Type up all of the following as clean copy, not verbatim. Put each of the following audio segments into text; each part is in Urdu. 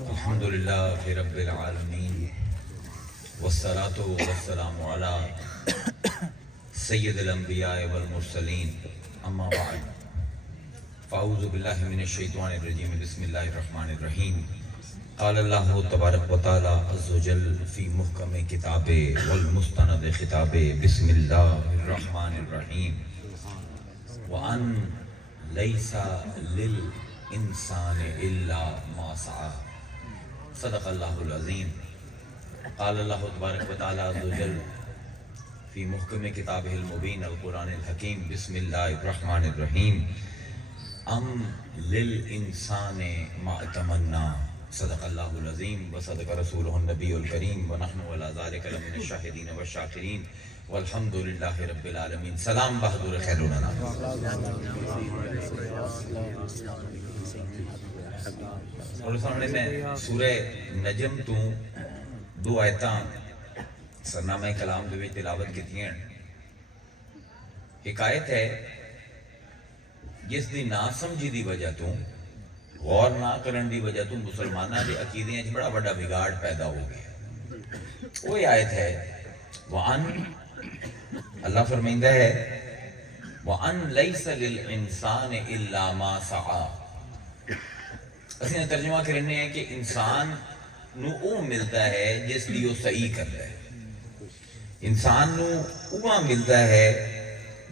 الحمدللہ رب العالمین والصلاة والسلام علی سید الانبیاء والمرسلین اما بعد فاعوذ باللہ من الشیطان الرجیم بسم اللہ الرحمن الرحیم قال اللہ تبارک و تعالی عز و جل فی محکم کتاب والمستند خطاب بسم اللہ الرحمن الرحیم وَأَن لَيْسَ لِلْإِنسَانِ إِلَّا مَا سَعَى صدق اللہ العظیم قال اللہ تبارک و تعالی عز و جل فی محکم کتابہ المبین القرآن الحکیم بسم اللہ الرحمن الرحیم ام للانسان ما تمنا صدق اللہ العظیم وصدق رسولہ النبی الکریم ونحن علی ذلک لمن الشاہدین والشاکرین والحمد للہ رب العالمین. سلام بہادر خیروننا. اور سامنے میں سورہ نجم تو دو آیتاں سرنامہ کلام دے وچ تلاوت کیتی ہیں. حکایت ہے جس دی نا سمجھی دی وجہ تو غور نہ کرن دی وجہ تو مسلماناں دے عقیدے وچ بڑا بڑا بگاڑ پیدا ہو گیا. وہ آیت ہے وَأَن اللہ فرمائندہ ہے وَأَن لَيْسَ لِلْإِنسَانِ إِلَّا مَا سَعَى. اسی نے ترجمہ کرنے ہیں کہ انسان نو او ملتا ہے جس دی وہ صحیح کرتا ہے. انسان نو او ملتا ہے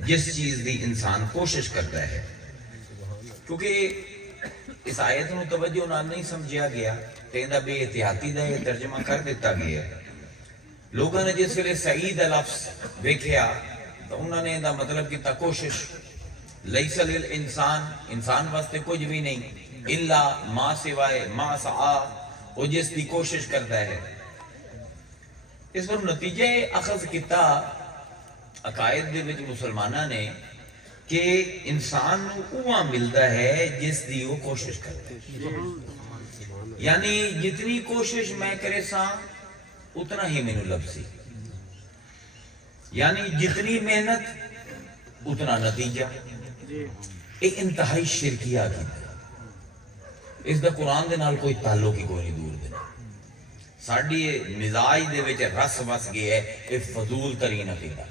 جس چیز دی انسان کوشش کرتا ہے. کیونکہ اس آیت نو توجہ نال نہیں سمجھا گیا تیندا بے احتیاطی دا یہ ترجمہ کر دیتا گیا. لوگوں نے جس ویلے صحیح دا لفظ دیکھیا تو انہوں نے دا مطلب کیتا کوشش. لیس للانسان انسان واسطے کچھ بھی نہیں الا ما سوائے ما سعا وہ جس دی کوشش کرتا ہے. اس پر نتیجہ اخذ کیتا عقائد دے وچ مسلماناں نے کہ انسان نو اوہ ملتا ہے جس دی وہ کوشش کرتا ہے. یعنی جتنی کوشش میں کرے ساں اتنا ہی میں لبسی. یعنی جتنی محنت اتنا نتیجہ. ایک انتہائی شرکیہ کی اس دا قرآن دے نال کوئی تعلق ہی کوئی نہیں دور دے. ساڑی مزاج دے وچ رس وس گئے ہے یہ فضول ترین عقیدہ.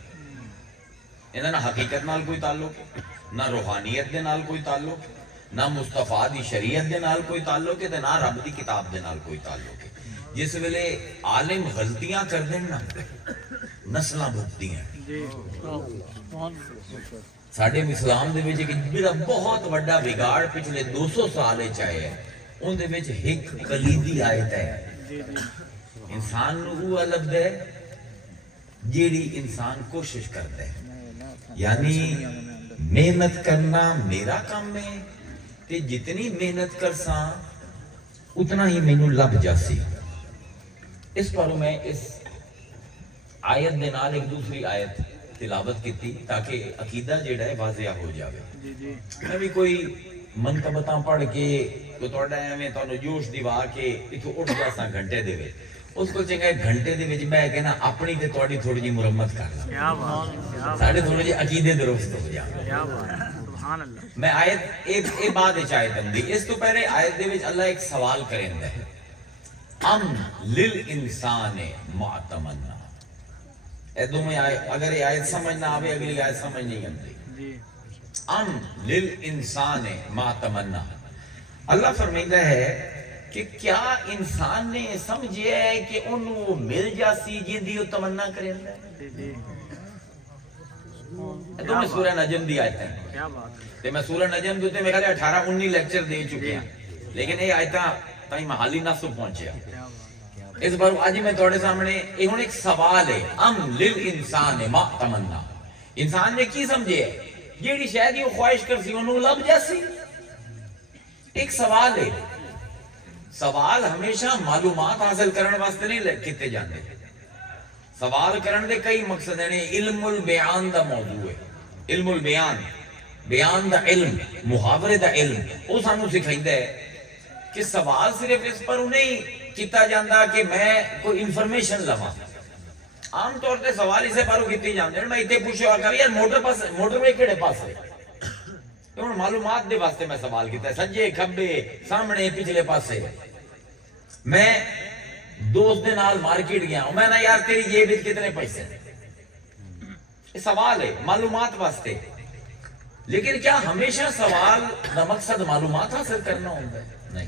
انہاں نہ حقیقت نال کوئی تعلق نہ روحانیت دے نال کوئی تعلق نہ مصطفیٰ دی شریعت دے نال کوئی تعلق ہے نہ رب دی کتاب دے نال کوئی تعلق ہے. جس ویلے عالم غلطیاں کر دیں نا نسلاں بھگتی ہیں. ساڑھے اسلام دے وچ ایک بہت بڑا بگاڑ پچھلے 200 سال چاہے ہے ان دے وچ ایک کلیدی آیت ہے انسان نو وہ لفظ ہے جیڑی انسان کوشش کرتا ہے. یعنی محنت کرنا میرا کام ہے تے جتنی محنت کرساں اتنا ہی مینوں لب جاسی. اس پر میں اس آیت دے نال ایک دوسری آیت تلاوت کی تھی تاکہ عقیدہ جیڑا ہے واضح ہو جاوے. میں بھی کوئی منقبتاں پڑھ کے تو توڑا ہے میں تو جوش دیوا کے اتو اٹھ جاساں گھنٹے دے وے اس کو چنگا ایک گھنٹے دے وچ میں کہنا اپنی تے توڑی تھوڑی جی مرمت کر لاں ساڑھے تھوڑے جی عقیدے درست ہو جا. میں آیت اے بعد چاہت اندی اس تو پہلے آیت دے وچ اللہ ایک سوال کریں ہے ام للانسان ما تمنا. اے دو میں اگر یہ آیت سمجھ نہ آوے اگلی آیت سمجھ نہیں آتی. ام للانسان ما تمنا. اللہ فرمائندہ ہے کہ کیا انسان نے سمجھے ہے کہ انہوں مل جاسی جن وہ تمنا کریں ہے. دو میں سورہ نجم دی آیت ہیں میں سورہ نجم دوتے میں کہا 18-19 لیکچر دے چکے ہیں لیکن یہ آیتاں تائیں محالی نصف پہنچے ہیں. اس بار آج میں توڑے سامنے ایک سوال ہے ام للانسان ما تمنا. انسان نے کی سمجھے ہے جیڑی شاید یہ خواہش کر سی انہوں لب جاسی. ایک سوال ہے. سوال ہمیشہ معلومات حاصل کرنے واسطے نہیں کیتے جاندے. سوال کرنے دے کئی مقصد ہیں. علم البیان دا موضوع ہے. علم البیان بیان دا علم محاورے دا علم وہ سانو سکھائیندہ ہے کہ سوال صرف اس پر نہیں کیتا جاندہ کہ میں کوئی انفرمیشن لواں. عام طور تے سوال اسے پارو کیتے جاندے ہیں میں اتے پوچھو آکر یار موٹر وے کیڑے پاس ہے تو ہن معلومات دے واسطے میں سوال کیتا ہے، سجے کھبے سامنے پچھلے پاسے۔ میں دوست دے نال مارکیٹ گیا ہوں، میں نہ یار تیری جیب وچ کتنے پیسے؟ یہ سوال ہے معلومات واسطے۔ لیکن کیا ہمیشہ سوال دا مقصد معلومات حاصل کرنا ہوتا ہے؟ نہیں،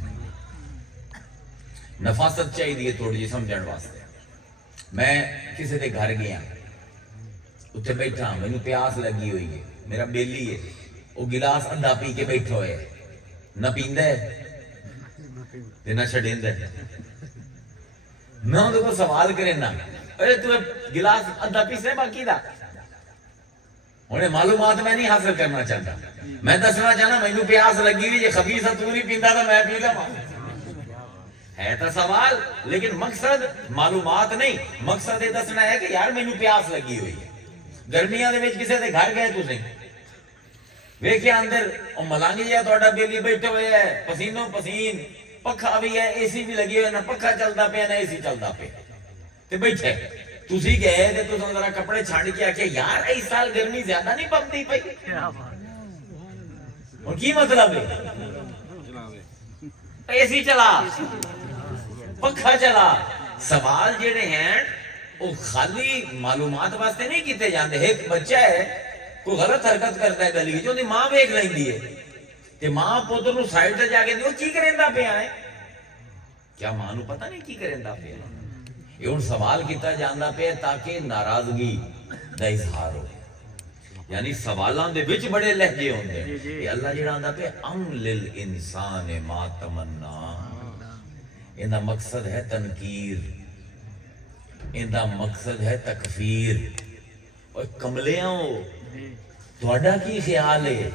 نفاست چاہیے تھوڑی جی سمجھن واسطے۔ میں کسی دے گھر گیا، اتنے بیٹھا، مینوں پیاس لگی ہوئی ہے، میرا بیلی ہے، وہ گلاس ادھا پی کے بیٹھا ہوئے ہے، نہ پیندا ہے نہ چھڈیندا ہے۔ میں اندر کو سوال کرنا، ارے تو گلاس ادھا پیسے باقی دا؟ انہیں معلومات میں نہیں حاصل کرنا چاہتا، میں دسنا چاہنا مینوں پیاس لگی ہوئی، یہ خبیث تو نہیں پیندا تو میں پی لواں۔ ہے تو سوال، لیکن مقصد معلومات نہیں، مقصد یہ دسنا ہے کہ یار مینوں پیاس لگی ہوئی ہے۔ گرمیاں دے وچ کسے دے گھر گئے تسی، ویکھیا اندر او ملانگی جہا تہاڈا بیلی بیٹھے ہوئے ہے، پسینوں پسین، پکھا بھی ہے، اے سی بھی لگی ہوئے، نہ پکھا چلدا پیا نہ اے سی چلدا پیا، تے بیٹھے تسی گئے تے تساں ذرا کپڑے چھڈ کے آکھیا یار اس سال گرمی زیادہ نہیں پمدی پئی، اور کی مطلب ہے؟ اے سی چلا، پکھا چلا۔ سوال جڑے ہیں وہ خالی معلومات واسطے نہیں کیتے جاندے۔ ایک بچہ ہے کوئی غلط حرکت کرتا ہے گلی وچ، اودی ماں ویکھ لیندی ہے تے ماں پتر نوں سائیڈ تے جا کے او کی کریندا پیا ہے؟ کیا ماں نوں پتہ نہیں کی کریندا پیا؟ یہ ہن سوال کیتا جاندا پیا تاکہ ناراضگی دا اظہار ہو، یعنی سوالاں دے وچ بڑے لہجے ہوندے ہیں۔ یہ اللہ جڑا آندا پیا ام للانسان ما تمنا، ایندا مقصد ہے تنکیر، ایندا مقصد ہے تکفیر۔ اور کملیاں تہاڈا کی خیال ہے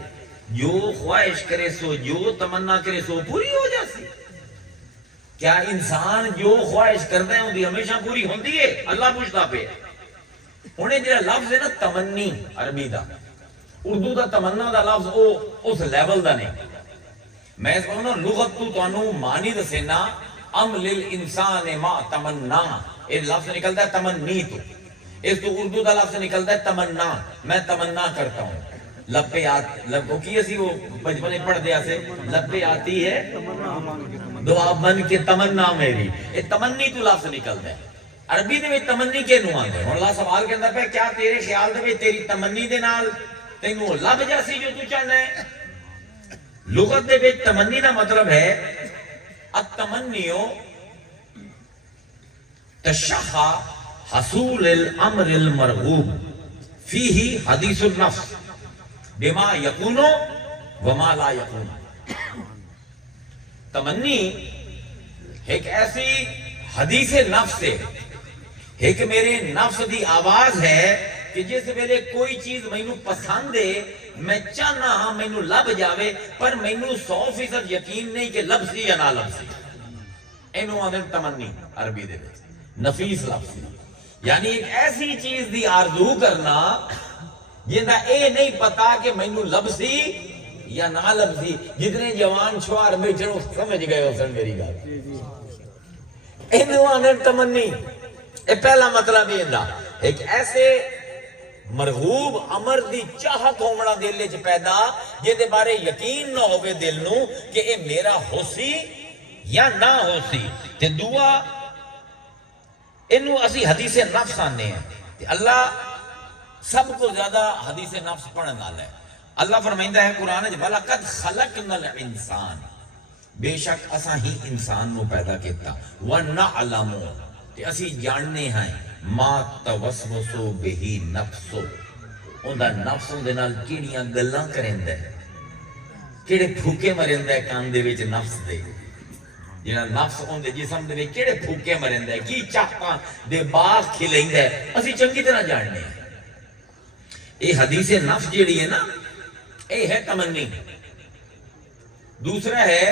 جو خواہش کرے سو، جو تمنا کرے سو پوری ہو جاسی؟ کیا انسان جو خواہش کرتا ہے وہ ہمیشہ پوری ہوندی ہے؟ اللہ پوچھتا پہ انہیں جڑا لفظ ہے نا تمنی عربی دا، اردو دا تمنا دا لفظ او اس لیول دا نہیں۔ میں اس کو نا لغت تو تانوں معنی دسینا، ام للانسان ما تمنا، یہ لفظ نکلتا ہے تمنی، تو اس تو اردو دا لفظ نکلتا ہے تمنا، میں تمنا کرتا ہوں۔ لپے لب کی اسی وہ بچپن میں پڑھ دیا سے لپے آتی ہے دعا بن کے تمنا میری، یہ تمنی تو لفظ نکلتا ہے۔ عربی دے وچ تمنی کے نو آندے، ہن اللہ سوال کردا پیا کیا تیرے خیال دے وچ تیری تمنی دے نال تینوں لب جاسی جو تو چاہنا ہے؟ لغت دے وچ تمنی دا مطلب ہے التمنیو تشخا حصول الامر المرغوب فیہ حدیث النفس بما یکونو وما لا یکونو۔ تمنی ایک ایسی حدیث نفس ہے، ایک میرے نفس دی آواز ہے کہ جس ویلے کوئی چیز مینوں پسند ہے، میں چاہنا ہاں مینوں لب جاوے، پر مینوں 100% یقین نہیں کہ لب سی یا نہ لب سی۔ اینو آندے تمنی عربی دے وچ نفیس لفظ، یعنی ایک ایسی چیز دی آرزو کرنا جندا اے نہیں پتا کہ مینوں لب سی یا نہ لب سی۔ جتنے جوان چھوار بیٹھے سمجھ گئے ہو سن میری گل، اینو آندے تمنی۔ اے پہلا مطلب یہ دا ایک ایسے مرغوب امر دی چاہت ہونا دل وچ پیدا جے بارے یقین نہ ہوئے دل نو کہ اے میرا ہو سی یا نہ ہو سی۔ تے دعا انو اسی حدیث نفس آنے ہیں، تے اللہ سب کو زیادہ حدیث نفس پڑھن والا ہے۔ اللہ فرمائندہ ہے قرآن وچ وَلَقَدْ خَلَقْنَا الْإِنسَانَ، بے شک اساں ہی انسان نو پیدا کیتا، وَنَعْلَمُ، تے اسی جاننے ہیں ما توسوسو بہی نفسو، اوندا نفس دے نال کیڑیاں گلاں کریندا ہے، کیڑے پھوکے مریندا ہے کان دے وچ نفس دے، جنہاں نفس اندے جسم دے وچ کیڑے پھوکے مریندا ہے، کی چاہتاں دے باغ کھلیندا ہے، اسی چنگی طرح جاننے ہیں۔ اے حدیث نفس جیڑی ہے نا، اے ہے تمنی۔ دوسرا ہے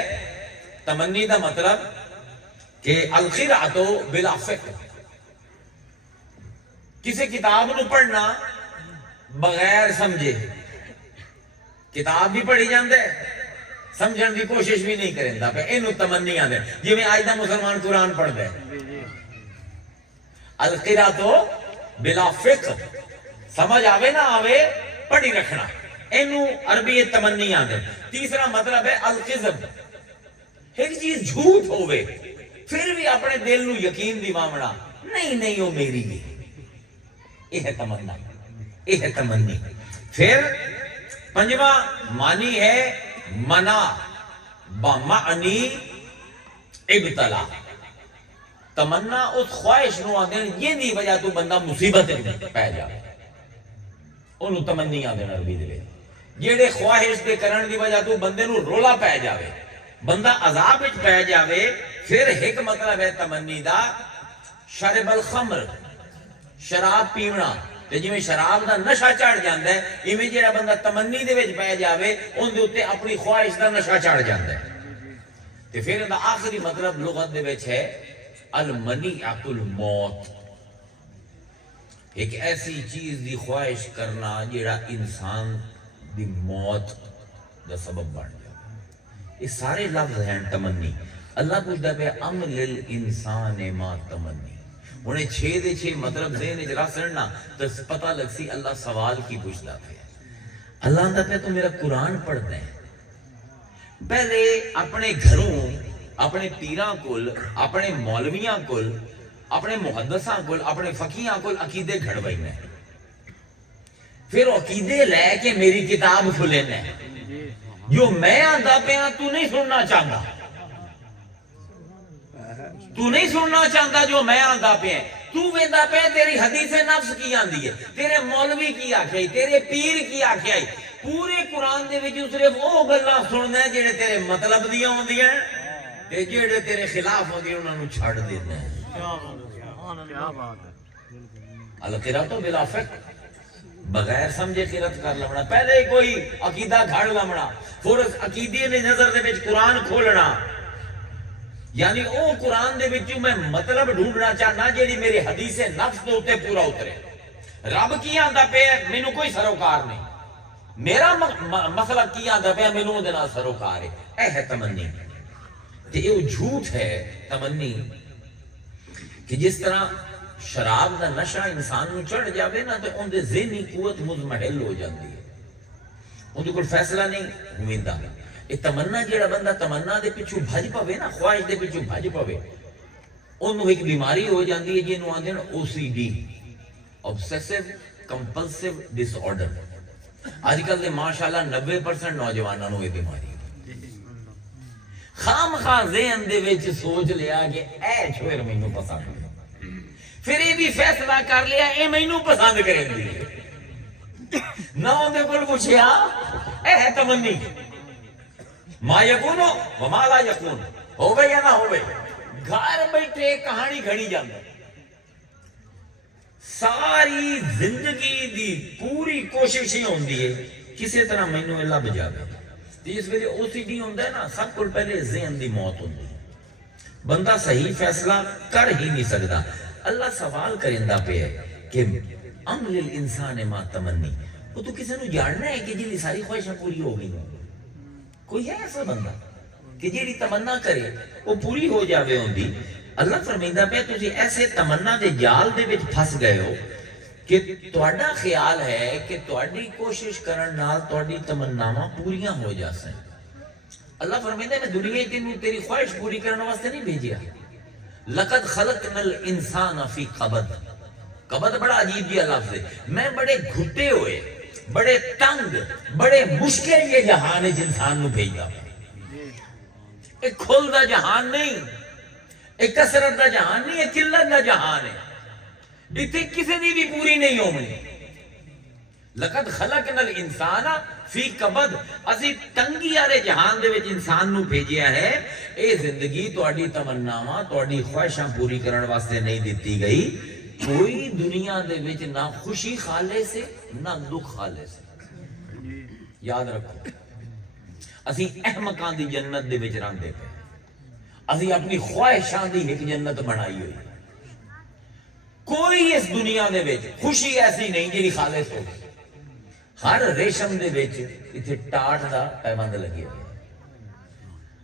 تمنی دا مطلب کہ الخرعۃ بلا فکر، کسی کتاب نو پڑھنا بغیر سمجھے، کتاب بھی پڑھی جاندے سمجھن کی کوشش بھی نہیں کریندا پہ، اینو تمنی آندے۔ جی میں آج دا مسلمان قرآن پڑھ دے، القرأۃ بلا فکر، سمجھ آوے نہ آوے پڑھی رکھنا، اینو عربی تمنی آندے. تیسرا مطلب ہے القذب، ایک چیز جھوٹ ہوئے پھر بھی اپنے دل نو یقین دیواونا نہیں وہ میری ہے، یہ ہے تمنا، یہ ہے تمنی. پھر پنجواں معنی ہے منا بمعنی ابتلا. تمنا اس خواہش نو آدھے یہ دی وجہ تو بندہ مصیبت پہ جائے، انہوں تمنی آدھے عربی دے. جیڑے خواہش دے کرن دی وجہ تو بندے نو رولا پہ جاوے، بندہ عذاب وچ پہ جاوے. پھر ایک مطلب ہے تمنی دا شرب الخمر، شراب پیونا. تے جویں شراب دا نشہ چڑھ جاندا ہے، ایویں جڑا بندہ تمنی دے وچ پہ جاوے اون دے اوتے اپنی خواہش دا نشہ چڑھ جاندا ہے. تے پھر دا آخری مطلب لغت دے وچ ہے المنیعۃ الموت، ایک ایسی چیز دی خواہش کرنا جڑا انسان دی موت دا سبب بن جائے. یہ سارے لفظ ہیں تمنی. اللہ پوچھتا پہ عمل الانسان ما تمنی. انہیں 6 دے 6 مطلب ذہن وچ رکھ سڑنا تو پتہ لگ سی اللہ سوال کی پوچھتا پہ. اللہ آندا پہ تو میرا قرآن پڑھتا ہے. پہلے اپنے گھروں، اپنے پیراں کول، اپنے مولویاں کول، اپنے محدثاں کول، اپنے فقیہاں کول عقیدے گھڑوائیں نے، پھر عقیدے لے کے میری کتاب کھلے نے. جو میں آندا پیا تو نہیں سننا چاہتا، تو نہیں سننا چاہتا جو میں آندا پیا. تو ویندا پیا تیری حدیث نفس کی آندی ہے، تیرے مولوی کی آکھیا، تیرے پیر کی آکھیا. پورے قرآن دے وچ صرف وہ گلاں سننا ہے جڑے تیرے مطلب دیاں ہوندیاں تے جڑے تیرے خلاف ہوندیاں انہاں نوں چھڈ دینا ہے. کیا بات ہے. القراۃ بلا فقہ، بغیر سمجھے قرات کر لمنا. پہلے کوئی عقیدہ گھڑ لمنا، پھر اس عقیدے دی نظر دے وچ قرآن کھولنا. یعنی او قرآن دے وچوں میں مطلب ڈھونڈنا چاہنا جیڑی میری حدیث نفس دے اوتے پورا اترے. رب کی آندا پیا مینوں کوئی سروکار نہیں، میرا مسئلہ کی آندا پیا مینوں اودے نال سروکار ہے. اے ہے تمنی. تے یہ جھوٹ ہے تمنی کہ جس طرح شراب دا نشہ انسان نو چڑھ جاوے نا تے اون دے ذہنی قوت مضمحل ہو جاندی ہے، اون دے کول فیصلہ نہیں ہوندا. یہ تمنا جڑا بندہ تمنا دے پیچھے بھج پوے نا، خواہش دے پیچھے بھج پوے، اونوں ایک بیماری ہو جاندی ہے جنوں آندے نے OCD، obsessive compulsive disorder. آج کل دے ماشاءاللہ 90% نوجواناں نوں یہ بیماری خام خواہ ذہن دے وچ سوچ لیا کہ اے چھوڑ مینوں پسند ہے، پھر یہ بھی فیصلہ کر لیا اے مینوں پسند کریں دی نہ اندے کول پوچھیا. اے ہے تمنی ما یکون و ما لا یکون، ہوے یا نہ ہوے. گھر بیٹھے کہانی گھڑی جاندے، ساری زندگی دی پوری کوشش ہی ہوندی ہے کسی طرح مینوں لب جاوے. جس ویلے OCD ہوندا ہے نا سب کول پہلے ذہن دی موت ہوندی ہے، بندہ صحیح فیصلہ کر ہی نہیں سکدا. اللہ سوال کریندا پیا کہ عمل الانسان ما تمنی. وہ تو کسی نو جاننا ہے کہ جی ساری خواہشاں پوری ہو گئی. کوئی ہے ایسا بندہ کہ جیڑی تمنا کرے وہ پوری ہو جاوے ہوندی. اللہ فرمیندا پیا تسی ایسے تمنا دے جال دے وچ پھس گئے ہو کہ تہاڈا خیال ہے کہ تہاڈی کوشش کرن نال تہاڈی تمناواں پوریاں ہو جاسن. اللہ فرمیندا میں دنیا تینوں تیری خواہش پوری کرنے واسطے نہیں بھیجیا. لقد خلقنا الانسان فی قبض. قبض بڑا عجیب جہا لفظ ہے. میں بڑے گھٹے ہوئے، بڑے تنگ، بڑے مشکل یہ جہان ہے انسان نو بھیجا. ایک کھل دا جہان نہیں، ایک کثرت دا جہان نہیں، ایک قلت دا جہان ہے. اتنے کسی دی بھی پوری نہیں ہونی. لقد خلقنا الانسان فی قبض. اسی تنگی والے جہان دے وچ انسان نو بھیجیا ہے. اے زندگی تہاڈی تمناواں تہاڈی خواہشاں پوری کرن واسطے نہیں دتی گئی. کوئی دنیا دے وچ نہ خوشی خالص ہے نہ دکھ خالص ہے. یاد رکھو اسی احمقاں دی جنت دے وچ رہندے پے، اسی اپنی خواہشاں دی ایک جنت بنائی ہوئی. کوئی اس دنیا دے وچ خوشی ایسی نہیں جیڑی خالص ہو. ہر ریشم دے وچ ایتھے ٹاٹ دا پیوند لگی ہوئی.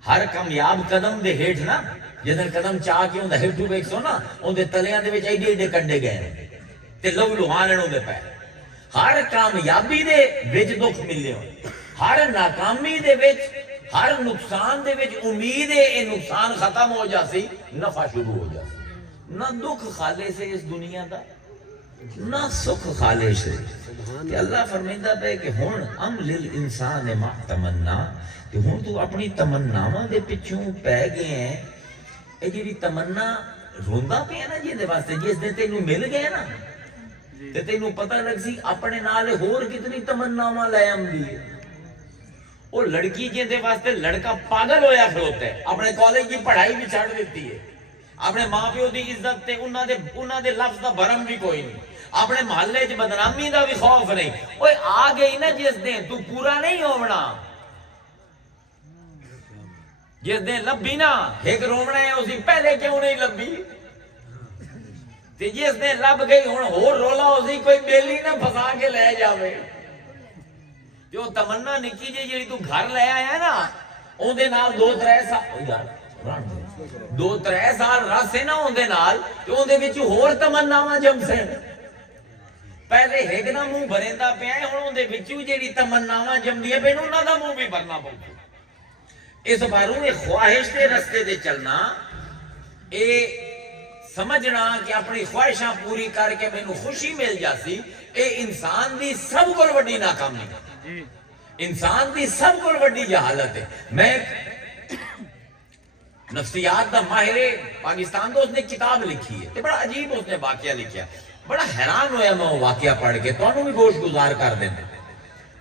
ہر کامیاب قدم دے ہیٹھ نا جدن قدم چاہ کے اوندا ہیٹھو ویکھو نا اون دے تلیاں دے وچ ایڈے ایڈے کنڈے گئے تے لو لوہان اون دے پے. ہر کامیابی دے وچ دکھ ملے ہو، ہر ناکامی دے وچ، ہر نقصان دے وچ امید ہے اے نقصان ختم ہو جاسی، نفع شروع ہو جاسی۔ نہ دکھ خالص ہے اس دنیا دا، نہ سکھ خالص ہے۔ کہ اللہ فرمیندہ پہ کہ ہن ام للانسان ما تمنا، کہ ہن تو اپنی تمناواں دے پچھوں پہ گئے ہیں۔ اے جی تمنا روندا پہ ہے نا جی دے واسطے، جس دن تینوں مل گئے نا تے تینوں پتہ لگ سی اپنے نال ہور کتنی تمناواں لے آمدی ہے۔ وہ لڑکی جن دے واسطے لڑکا پاگل ہویا کھلوتا ہے، اپنے کالج کی پڑھائی بھی چھڑ دیتی ہے، اپنے ماں پیو دی عزت تے انہاں دے لفظ دا بھرم بھی کوئی نہیں، اپنے محلے چ بدنامی دا بھی خوف نہیں۔ اوے آ گئی نا جس دن تو پورا نہیں ہونا، جس دن لبھی نا ایک رومنا ہے اسی پہلے کیوں نہیں لبھی، تے جس دن لب گئی ہن ہور رولا اسی کوئی بیلی نہ پھسا کے لے جاوے۔ جو تمنا نکی جی جی تو گھر لے آیا نا اون دے نال 2-3 سال راسے نا اون دے نال تے اون دے وچ ہور تمناواں جم سن۔ پہلے ایک نا منہ بھریندا پیا ہے، ہن اون دے وچ جیڑی تمناواں جمدی ہے پئی انہاں دا منہ بھی بھرنا پਊ۔ اس باروں یہ خواہش کے رستے دے چلنا، اے سمجھنا کہ اپنی خواہشاں پوری کر کے مینوں خوشی مل جاسی، اے انسان دی سب کو بڑی ناکامی ہے، انسان دی سب کو بڑی جہالت ہے۔ میں نفسیات دا ماہر پاکستان تو اس نے کتاب لکھی ہے، بڑا عجیب اس نے واقعہ لکھیا، بڑا حیران ہویا میں وہ واقعہ پڑھ کے، تو انہوں بھی گوش گزار کر دینا۔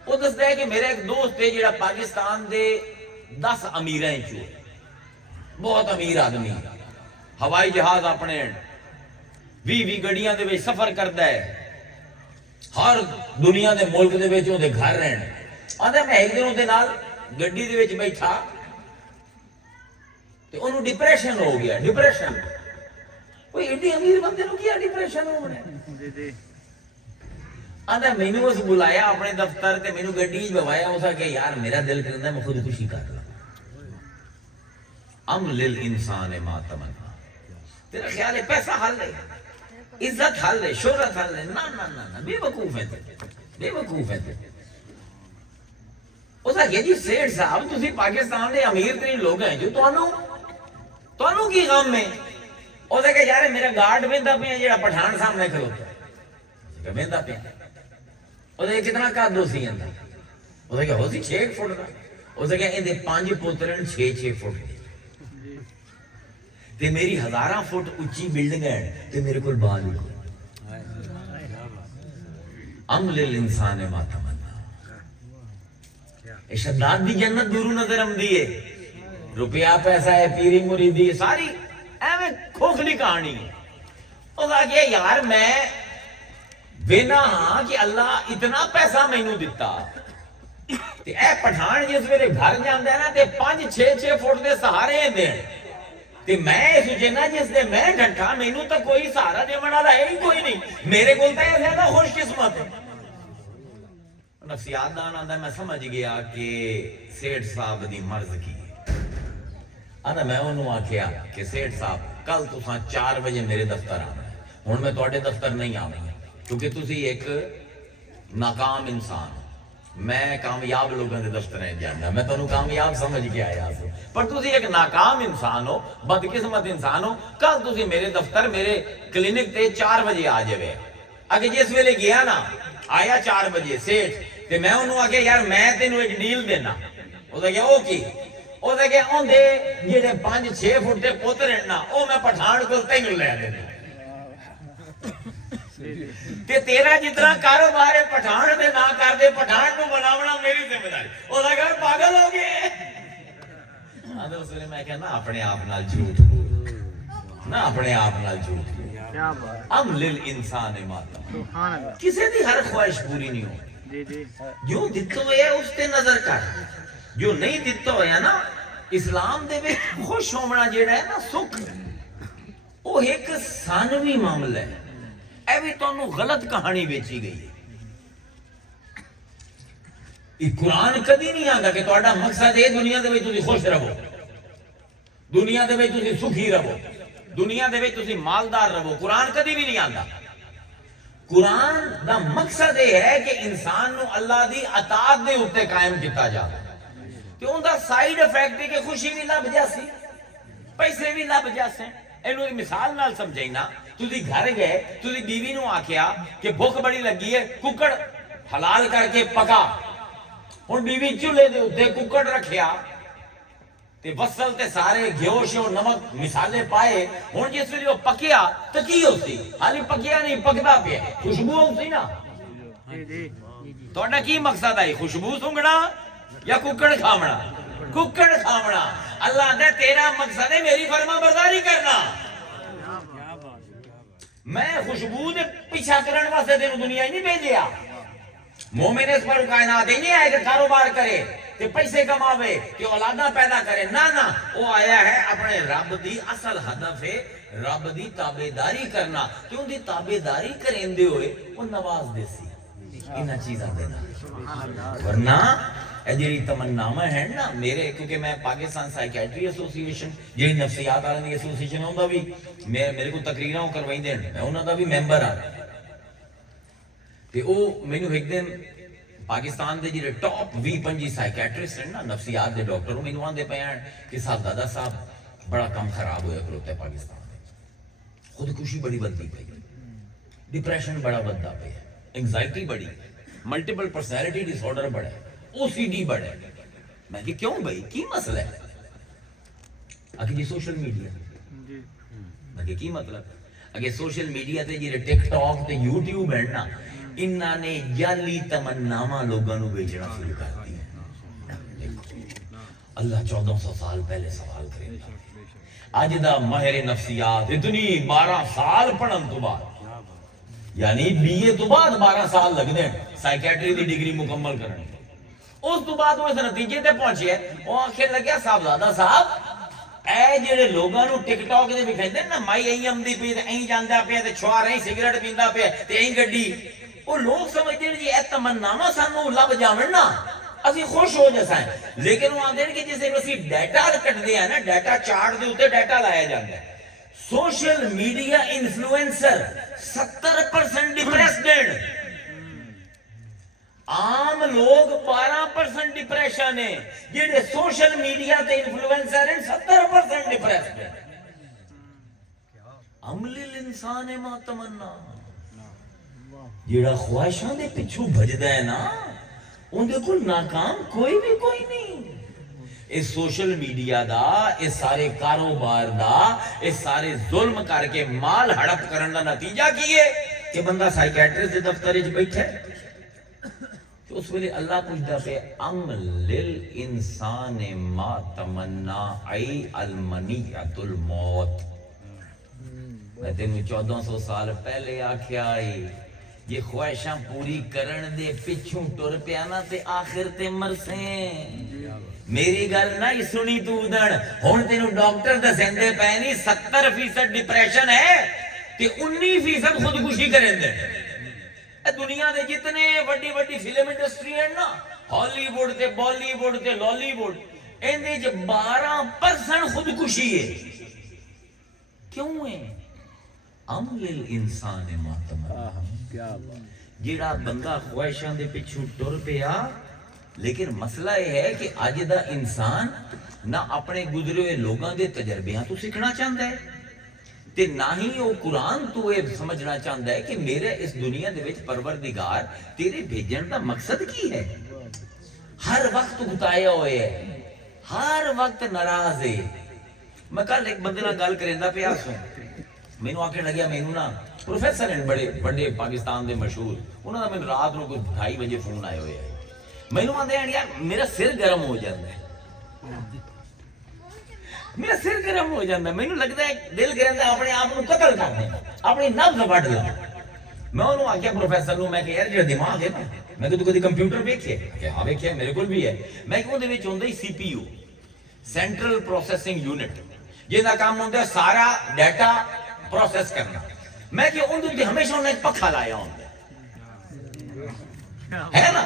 وہ دستا ہے کہ میرا ایک دوست ہے جڑا پاکستان دے 10 امیراں چوں، بہت امیر آدمی، ہوائی جہاز اپنے 20 گڑیاں دے وچ سفر کردا ہے، ہر دنیا دے ملک دے وچ اون دے گھر رہن۔ آندا میں ایک دن اون دے نال گڈی دے وچ بیٹھا تے اونوں ڈپریشن ہو گیا، ڈپریشن۔ کوئی ایڈی امیر بندے نوں کیا ڈپریشن ہونا ہے؟ آندا مینوں اس بلایا اپنے دفتر تے مینوں گڈی وچ بوایا، اس کہ یار میرا دل کردا میں خودکشی کر لوں۔ ام للانسان ما تمنا، تیرا خیال ہے پیسہ حل ہے، عزت حل ہے، شہرت حل ہے؟ نہ نہ نہ، بے وقوف ہے، بے وقوف ہے۔ اس کہ جی سیٹھ صاحب تسی پاکستان دے امیر ترین لوگ ہیں جو تانوں کی غم ہے؟ اس کہ یار میرا گارڈ ویندا پیا جڑا پٹھان سامنے کھلوتا ہے، ویندا پیا۔ اس کتنا قد ہو سی اندا؟ اس کہ ہو سی 6 فٹ دا۔ اس کہ ایندے 5 پوتر 6 فٹ دے تے میری 1000 فٹ اونچی بلڈنگ ہے تے میرے کول بال ہی کوئی۔ ام للانسان ما تمنا، شداد دی جنت دوروں نظر آمدی ہے، روپیہ پیسہ ہے، پیری مریدی ہے، ساری ایویں کھوکھلی کہانی ہے۔ اس آگے یار میں وینا ہاں کہ اللہ اتنا پیسہ مینوں دتا تے اے پٹھان جس ویلے گھر جاندا ہے نا تے 5-6 فٹ دے سہارے دین تے میں سوچنا جس نے میں ڈھٹا مینوں تو کوئی سہارا دیون والا ہے ہی کوئی نہیں، میرے کول تے زیادہ خوش قسمت ہے۔ نفسیات دان آندا میں سمجھ گیا کہ سیٹھ صاحب دی مرض کی ہے۔ آندا میں انہوں آکھیا کہ سیٹھ صاحب کل تساں 4 بجے میرے دفتر آنا ہے، ہن میں تواڈے دفتر نہیں آواں کیونکہ تسی ایک ناکام انسان ہو، میں کامیاب لوگوں کے دفتر جانا، میں تانوں کامیاب سمجھ کے آیا ہوں، پر تسی ایک ناکام انسان ہو، بدقسمت انسان ہو، کل تسی میرے دفتر میرے کلینک تے 4 بجے آ جاوے۔ اگے جس ویلے گیا نا آیا 4 بجے سیٹھ تے میں انہوں آکھیا یار میں تینوں ایک ڈیل دینا۔ اس نے کہا او کی؟ اس نے کہا اون دے جڑے 5-6 فٹ دے پوتر ہیں نا او میں پٹھان کو تینوں لے دینا تے تیرا جتنا کاروبار ہے پٹھان دے نہ کر دے، پٹھان کو بناونا میری ذمہ داری۔ اس نے کہا پاگل ہو گئے۔ آدھے اس نے میں کہا نہ اپنے آپ نال جھوٹ بول، نہ اپنے آپ نال جھوٹ بول۔ ام للانسان ما تمنا، کسی دی ہر خواہش پوری نہیں ہو، جو دتا ہویا ہے اس تے نظر کر، جو نہیں دتا ہویا نا اسلام دے وچ خوش ہونا جیڑا ہے نا سکھ، وہ ایک ثانوی معاملہ ہے۔ اے بھی تانوں غلط کہانی بیچی گئی ہے۔ یہ قرآن کدی نہیں آندا کہ تہاڈا مقصد ہے دنیا دے وچ تسی خوش رہو، دنیا دے وچ تسی سکھی رہو، دنیا دے وچ تسی مالدار رہو، قرآن کدی بھی نہیں آندا۔ قرآن دا مقصد یہ ہے کہ انسان نو اللہ دی اطاعت دے اوتے قائم کیتا جائے تے اون دا سائیڈ افیکٹ ہے کہ خوشی بھی لب جاسی پیسے بھی لب جاسے اینو ایک مثال نال سمجھائی نا تسی گھر گئے تسی بیوی نو آکھیا کہ بھوک بڑی لگی ہے ککڑ حلال کر کے پکا ہن بیوی چولہے دے اوتے ککڑ رکھیا تے وصل تے سارے گھیو شو نمک مسالے پائے ہن جس ویلے پکیا تے کی ہوسی حالی پکیا نہیں پکدا پیا خوشبو ہوسی نا تہاڈا کی مقصد ہے خوشبو سونگنا یا ککڑ کھاونا ککڑ کھاونا اللہ دے تیرا مقصد ہے میری فرما برداری کرنا میں خوشبو دے پیچھا کرن واسطے تینوں دنیا نہیں بھیجیا مومن اس پر کائنات ہی نہیں آئے کہ کاروبار کرے کہ پیسے کماوے کہ اولادہ پیدا کرے نہ وہ آیا ہے اپنے رب دی اصل ہدف ہے رب دی تابعداری کرنا کیوں دی تابعداری کریں دے ہوئے وہ نواز دے سی انہاں چیزاں دینا ورنہ اے جی تمنامہ ہے نا میرے کیونکہ میں پاکستان سائیکیٹری ایسوسی ایشن جی نفسیات والی ایسوسی ایشن ہوں بھی میرے کو تقریراں کروائی دین میں انہاں دا بھی ممبر ہاں تے او مینوں ایک دن پاکستان دے جڑے ٹاپ 20-25 سائیکیٹرسٹ ہیں نا نفسیات دے ڈاکٹر مینوں آندے پے ہیں کہ صاحب دادا صاحب بڑا کم خراب ہویا کھلوتا ہے پاکستان میں خودکشی بڑی بنتی پئی ڈپریشن بڑا بنتا پیا انگزائٹی بڑی ملٹیپل پرسنالٹی ڈس آرڈر بڑا او سی ڈی بڑا میں کہ کیوں بھائی کی مسئلہ ہے اگے جی سوشل میڈیا میں کہ کی مطلب اگے سوشل میڈیا تے جڑے ٹک ٹاک تے یوٹیوب ہے نا انہاں نے جعلی تمناواں لوگاں نو بیچنا شروع کر دیا اللہ 1400 سال پہلے سوال کرے اج دا ماہر نفسیات اتنی 12 سال پڑھن تو بعد یعنی بی اے تو بعد 12 سال لگ دے سائیکیٹری دی ڈگری مکمل کرنے اس تو بعد وہ اس نتیجے تے پہنچے وہ آخر لگیا صاحبزادہ صاحب اے جڑے لوگاں نو ٹک ٹاک دے وکھاندے نا مائی ایں آمدی پئی تے ایں جاندا پیا تے چھوار ایں سگریٹ پیندا پیا تے ایں گڈی وہ لوگ سمجھتے ہیں جی اے تمناواں سانو لب جاون نا اسی خوش ہو جساں لیکن وہ آندے کہ جسے اسی ڈیٹا کٹدے ہیں نا ڈیٹا چارٹ دے اوتے ڈیٹا لایا جاندا ہے سوشل میڈیا انفلوئنسر 70% ڈپریسڈ عام لوگ 12% ڈپریشن ہے جڑے سوشل میڈیا تے انفلوئنسر ہیں 70% ڈپریسڈ ہیں عمل الانسان ما تمنا جڑا خواہشاں دے پیچھے بھجدا ہے نا اون دے کول ناکام کوئی نہیں اس سوشل میڈیا دا اس سارے کاروبار دا اس سارے ظلم کر کے مال ہڑپ کرن دا نتیجہ کی ہے کہ بندہ سائیکیٹرسٹ دے دفتر وچ بیٹھا ہے تو اس ویلے اللہ پوچھدا پہ للانسان ما تمنا ای المنیۃ الموت میں تینوں 1400 سال پہلے آکھیا یہ خواہشاں پوری کرن دے پچھوں ٹر پیا نا تے آخر تے مرسیں میری گل نہ سنی تو ادھر ہن تینوں ڈاکٹر دسندے پے نہیں 70% ڈپریشن ہے تے 19% خودکشی کرن دے دنیا دے جتنے بڑی فلم انڈسٹری ہیں نا ہالی ووڈ تے بالی ووڈ تے لالی ووڈ ان دے 12% خودکشی ہے کیوں ہے عمل الانسان ما تمنا جڑا بندہ خواہشاں دے پیچھے ٹر پیا لیکن مسئلہ یہ ہے کہ اج دا انسان نہ اپنے گزرے ہوئے لوگاں دے تجربیاں تو سیکھنا چاہتا ہے تے نہ ہی وہ قرآن تو یہ سمجھنا چاہتا ہے کہ میرے اس دنیا دے وچ پروردگار تیرے بھیجن دا مقصد کی ہے ہر وقت گتایا ہوئے ہے ہر وقت ناراض ہے میں کل ایک بندے نال گل کریندا پیا سوں مینوں آکھن لگیا مینوں نا پروفیسر ہیں بڑے پاکستان دے مشہور انہاں دا میں رات نو کوئی 2:30 بجے فون آئے ہوئے ہے مینوں آندے ہیں یار میرا سر گرم ہو جاندا ہے میرا سر گرم ہو جاندا ہے مینوں لگدا ہے دل کردا ہے اپنے آپ نو قتل کر دیں اپنی نبض وڈ لوں میں انہوں آکھیا پروفیسر نو میں کہ یار جو دماغ ہے نا میں کہ تو کدی کمپیوٹر ویکھے کہ ہاں ویکھیا میرے کول بھی ہے میں کہ اون دے وچ ہوندا ہی C P U central processing unit جس دا کام ہوندا ہے سارا ڈیٹا پروسیس کرنا میں کہ ان دے ہمیشہ انہیں پکھا لایا ہوندا ہے نا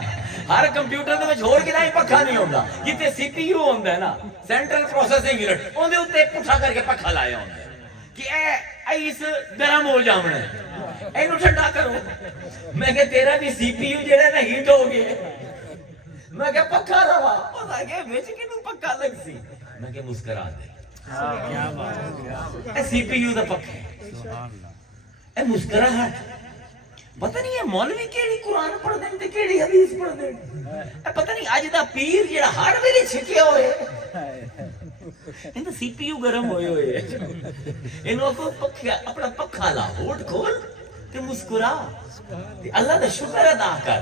ہر کمپیوٹر دے وچ ہور کدی پکھا نہیں ہوندا جتے سی پی یو ہوندا ہے نا سینٹرل پروسیسنگ یونٹ اون دے اوتے پٹھا کر کے پکھا لایا ہوندا کہ اے اس گرم ہو جاونا ਇਹਨੂੰ ਠੰਡਾ ਕਰੋ। ਮੈਂ ਕਿਹਾ ਤੇਰਾ ਵੀ CPU ਜਿਹੜਾ ਨਾ ਹੀਟ ਹੋ ਗਿਆ। ਮੈਂ ਕਿਹਾ ਪੱਖਾ ਲਵਾ, ਪਤਾ ਕਿ ਵਿੱਚ ਕਿਹਨੂੰ ਪੱਖਾ ਲੱਗ ਸੀ। ਮੈਂ ਕਿਹਾ ਮੁਸਕਰਾ ਦੇ, ਇਹ CPU ਦਾ ਪੱਖਾ ਹੈ, ਇਹ ਮੁਸਕਰਾਹਟ। ਪਤਾ ਨਹੀਂ ਇਹ ਮੌਲਵੀ ਕਿਹੜੀ ਕੁਰਾਨ ਪੜ੍ਹਦੇ ਨੇ ਤੇ ਕਿਹੜੀ ਹਦੀਸ ਪੜ੍ਹਦੇ ਨੇ। ਇਹ ਪਤਾ ਨਹੀਂ ਅੱਜ ਦਾ ਪੀਰ ਜਿਹੜਾ ਹਰ ਵੇਲੇ ਛਿਕਿਆ ਹੋਇਆ, ਇਹਦਾ CPU ਗਰਮ ਹੋਏ ਹੋਏ। ਇਹਨੂੰ ਕੋ ਪੱਖਾ, ਆਪਣਾ ਪੱਖਾ ਲਾ, ਹੋਠ ਖੋਲ ਤੇ ਮੁਸਕਰਾ ਤੇ ਅੱਲਾ ਦਾ ਸ਼ੁਕਰ ਅਦਾ ਕਰ।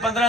15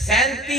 37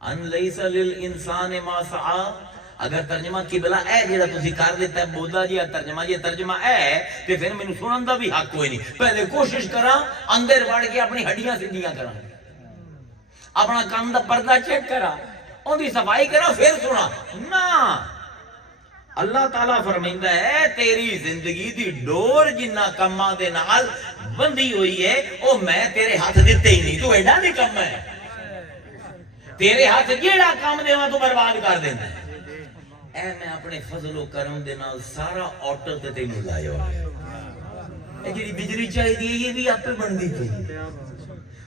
ان لیس للانسان ما سعی، اگر ترجمہ قبلہ اے جڑا تسی کر دیتا ہے بودا جی ترجمہ یہ ترجمہ اے تے پھر مینوں سنن دا بھی حق کوئی نہیں. پہلے کوشش کراں اندر وڑ کے اپنی ہڈیاں سیدھیاں کراں، اپنا کان دا پردہ چیک کراں، اون دی صفائی کراں پھر سنا. نہ، اللہ تعالیٰ فرمائندا ہے تیری زندگی دی ڈور جنہ کماں دے نال بندھی ہوئی ہے او میں تیرے ہاتھ دتے ہی نہیں، تو ایڈا نہیں کم ہے. تیرے ہاتھ جیڑا کام دیواں تو برباد کر دیندا ہے. اے میں اپنے فضل و کرم دے نال سارا آرڈر تے تینوں لایا ہے. اے جڑی بجلی چاہیے یہ بھی آپ پہ بندی پئی،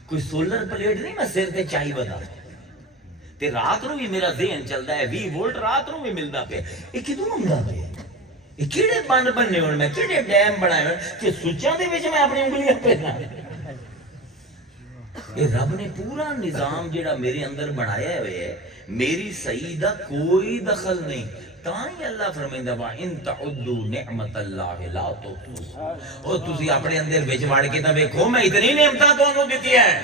کوئی سولر پلیٹ نہیں میں سر تے چاہی بتا. تے رات نو بھی میرا ذہن چلدا ہے 20 وولٹ رات نو بھی ملدا پیا. اے کدوں ہوندا پیا؟ اے کیڑے بند بننے ہون میں کیڑے ڈیم بنائے ہون کہ سوئچاں دے وچ میں اپنی انگلیاں پھیرنا؟ اے رب نے پورا نظام جڑا میرے اندر بنایا ہوئے ہے، میری صحیح دا کوئی دخل نہیں. تاں اللہ فرمائندا وا ان تعدوا نعمت اللہ لا تحصوها. او تسی اپنے اندر وچ وڑ کے تے ویکھو میں اتنی نعمتاں تانوں دتی ہیں،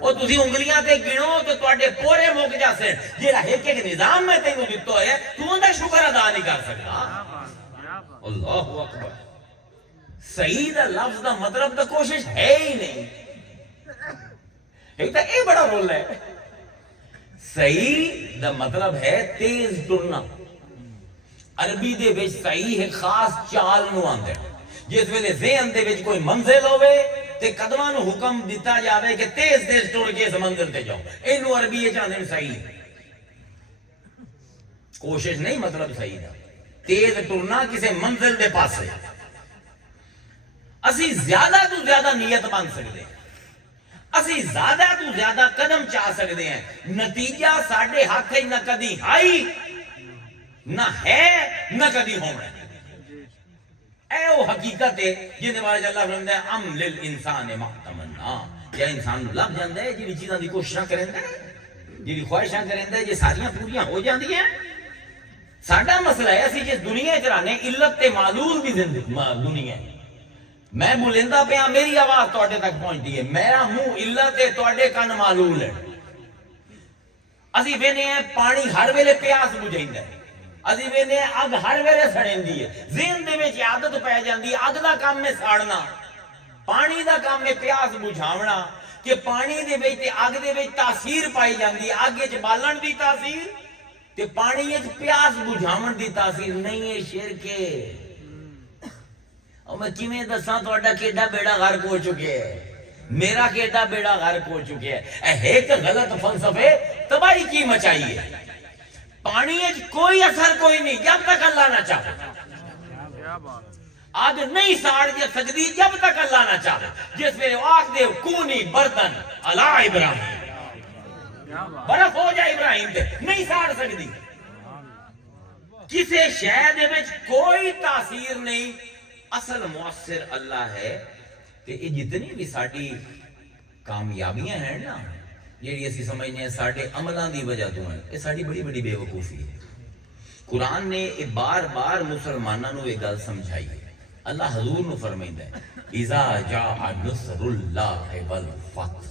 او تسی انگلیاں تے گنو تے تواڈے پورے مک جاسے. جڑا ایک ایک نظام میں تینوں دتا ہے تو اوندا شکر ادا نہیں کر سکتا. اللہ اکبر. صحیح دا لفظ دا مطلب تو کوشش ہے ہی نہیں. ایک تو اے بڑا رول ہے. صحیح دا مطلب ہے تیز ٹرنا. عربی دے وچ صحیح ہے خاص چال نو آندے. جس ویلے ذہن دے وچ کوئی منزل ہوے تے قدماں نو حکم دیتا جاوے کہ تیز تیز ٹر کے اس منزل تے جاؤ. اینو عربی وچ آندے صحیح. کوشش نہیں مطلب صحیح دا. تیز ٹرنا کسے منزل دے پاسے. اسی زیادہ تو زیادہ نیت بن سکتے ہیں، اسی زیادہ تو زیادہ قدم چاہ سکتے ہیں. نتیجہ ساڑھے ہاتھ نہ کدی ہائی نہ ہے نہ کدی ہونا. اے وہ حقیقت ہے جن بارے اللہ فرماتا ہے ام للانسان ما تمنا. یا انسان لب جاندا ہے جڑی چیزاں دی کوششاں کریندا ہے، جڑی خواہشاں کریندا ہے، جے ساریاں پوریاں ہو جاندیاں. ساڈا مسئلہ ہے اسی جس دنیا وچ رہنے علت تے معلول دی زندگی دنیا ہے. میں بولندا پیا میری آواز تواڈے تک پہنچتی ہے، میرا منہ علت ہے تواڈے کن معلول ہے. اسی وینے ہیں پانی ہر ویلے پیاس بجھیندا ہے، اسی وینے اگ ہر ویلے سڑیندی ہے. ذہن دے وچ عادت پی جاندی ہے اگ دا کام ہے ساڑنا، پانی دا کام ہے پیاس بجھاونا. کہ پانی دے وچ تے اگ دے وچ تاثیر پائی جاندی ہے، اگ وچ بالن دی تاثیر تے پانی وچ پیاس بجھاون دی تاثیر نہیں ہے. شرک ہے. اور میں کیویں دساں تہاڈا کیڈا بیڑا غرق ہو چکے ہے، میرا کیڈا بیڑا غرق ہو چکے ہے. اے ایک غلط فلسفے تباہی کی مچائی ہے. پانی وچ کوئی اثر کوئی نہیں جب تک اللہ نہ چاہے. آگ نہیں ساڑ سکتی جب تک اللہ نہ چاہے. جس میں آگ دے کونی برتن علی ابراہیم، برف ہو جائے ابراہیم دے نہیں ساڑ سکتی. کسے شے دے وچ کوئی تاثیر نہیں. اصل مؤثر اللہ ہے. کہ یہ جتنی بھی ساڑی کامیابیاں ہیں نا جیڑی اسی سمجھنے ہیں ساڑے عملان دی وجہ تو ہیں، یہ ساڑی بڑی بڑی بے وقوفی ہے. قرآن نے بار بار مسلمانوں نے ایک گل سمجھائی ہے. اللہ حضور نے فرمائندا ہے اذا جاء نصر اللہ والفتح.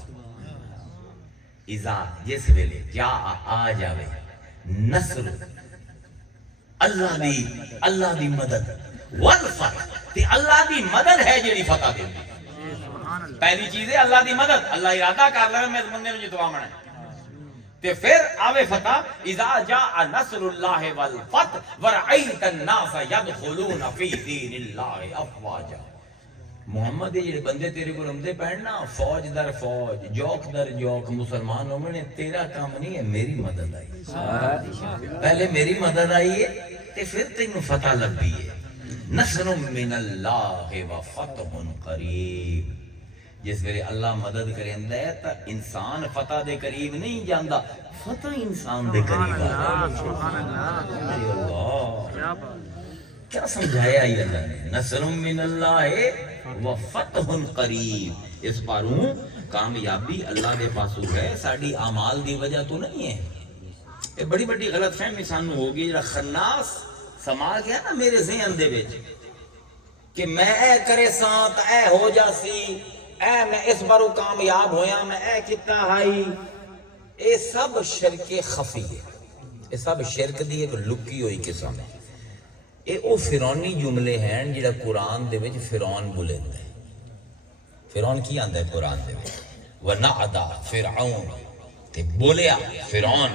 اذا جس ویلے جاء آ جاوے نصر اللہ دی مدد والفتح تے اللہ دی مدد ہے جیڑی فتح دے. پہلی چیز ہے اللہ دی مدد. اللہ ارادہ کر لے میں اس بندے نوں جتوا منا تے پھر آوے فتح. اذا جاء نصر اللہ والفتح ورأیت الناس يدخلون فی دین اللہ افواجا. محمد یہ جڑے بندے تیرے کو رمدے پہننا فوج در فوج جوک در جوک مسلمان ہونے نے تیرا کام نہیں ہے. میری مدد آئی، پہلے میری مدد آئی ہے تے پھر تینوں فتح لبھی ہے. نصر من اللہ و فتح قریب. جس ویلے اللہ مدد کریندا ہے تا انسان فتح دے قریب نہیں جاندا، فتح انسان دے قریب آ. اللہ کیا سمجھایا ہی اللہ نے. نصر من اللہ و فتح قریب. اس پاروں کامیابی اللہ دے پاسوں ہے، ساڈی اعمال دی وجہ تو نہیں ہے. یہ بڑی بڑی غلط فہمی سانو ہوگی. جڑا خناس سما گیا نا میرے ذہن دے وچ کہ میں اے کرے ساں تے اے ہو جاسی، اے میں اس بارو کامیاب ہویا، میں اے کتا ہائی. یہ سب شرک خفی ہے، یہ سب شرک دی ایک لکی ہوئی قسم ہے۔ یہ وہ فرعونی جملے ہیں جڑا قرآن دے وچ فرعون بولیندا ہے۔ فرعون کی آندا ہے قرآن دے وچ؟ وَنَعْدَ فرعون، تے بولیا فرعون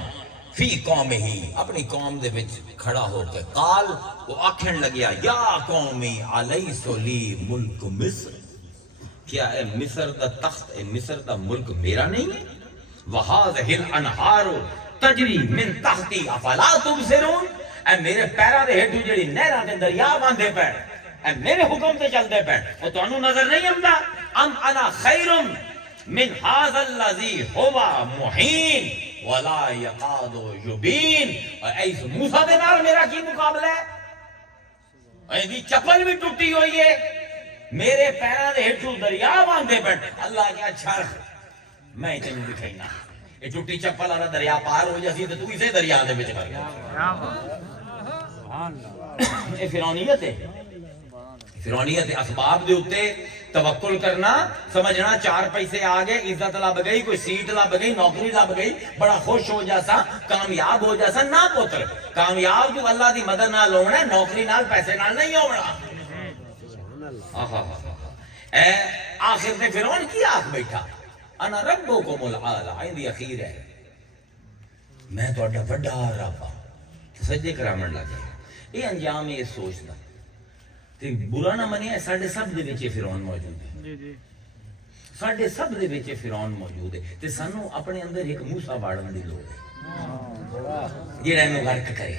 فی قومہ، اپنی قوم دے وچ کھڑا ہو کے قال، وہ آکھن لگیا یا قومی علیس لی ملک مصر، کیا اے مصر دا تخت، اے مصر دا ملک میرا نہیں ہے؟ وَهَٰذِهِ الْأَنْهَارُ تَجْرِي مِن تَحْتِي أَفَلَا تُبْصِرُونَ، اے میرے پیراں دے ہیٹھوں جڑی نہراں تے دریا باندھے پے، اے میرے حکم تے چلدے پے، او تانوں نظر نہیں آندا؟ ام انا خیر من هذا الذي هو مہین ولا يقاد يبین، اے موسیٰ دے نال میرا کی مقابلہ ہے؟ اے دی چپل بھی ٹوٹی ہوئی ہے، میرے پیراں دے ہیٹھوں دریا باندھے پے، اللہ کیا اچھا میں تینوں دکھائینا، یہ ٹوٹی چپل والا دریا پار ہو جاسی تو اسے دریا دے وچ مر گیا۔ یہ فرعونیت ہے، فرعونیت اسباب دے اوتے توکل کرنا، سمجھنا چار پیسے آ گئے، عزت لب گئی، کوئی سیٹ لب گئی، نوکری لب گئی، بڑا خوش ہو جاسا، کامیاب ہو جاسا۔ نہ پتر، کامیاب جو اللہ دی مدد نال ہونا ہے، نوکری نال پیسے نال نہیں ہونا۔ اے آخر تے فرعون کی آخ بیٹھا، انا ربکم العالی، آئندی اخیر ہے، میں تو اڈا وڈا رب ہوں، سجدے کرامن لگا۔ یہ انجام یہ سوچنا تے برا نہ منیا، ساڈے سب دے وچ فرعون موجود ہے، ساڈے سب دے وچ فرعون موجود ہے، تے سانو اپنے اندر ایک موسیٰ واڑن دی لوڑ ہے جڑا اینوں غرق کرے۔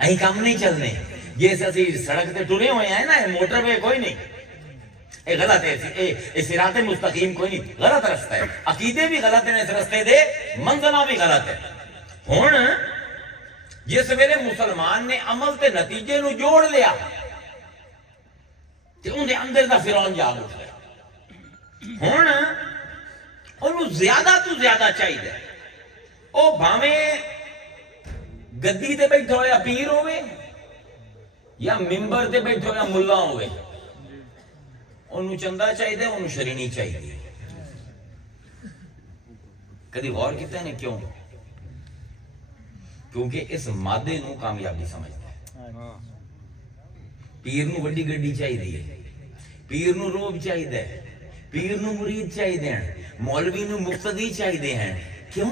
اہیں کام نہیں چلنے، جیسے اسی سڑک تے ٹرے ہوئے ہیں نا، موٹر وے کوئی نہیں، یہ غلط ہے، یہ صراط مستقیم کوئی نہیں، غلط رستہ ہے، عقیدے بھی غلط ہیں اس رستے دے، منزلہ بھی غلط ہے۔ ہن جس ویلے مسلمان نے عمل تے نتیجے نو جوڑ لیا تے ان دے اندر دا فرعون جاگ اٹھ گیا۔ ہن انہوں زیادہ تو زیادہ چاہیے او بھاویں گدی تے بیٹھا ہویا پیر ہوئے یا ممبر تے بیٹھا ہویا ملا ہوئے، انہوں چندہ چاہیے، انہوں شرینی چاہیے۔ کدی غور کیتا ہے کیوں؟ کیونکہ اس مادے نو کامیابی سمجھتا ہے۔ پیر نو وڈی گڈی چاہیے، پیر نو روب چاہیے، پیر نو مرید چاہیے، مولوی نو مقتدی چاہیے ہیں۔ کیوں؟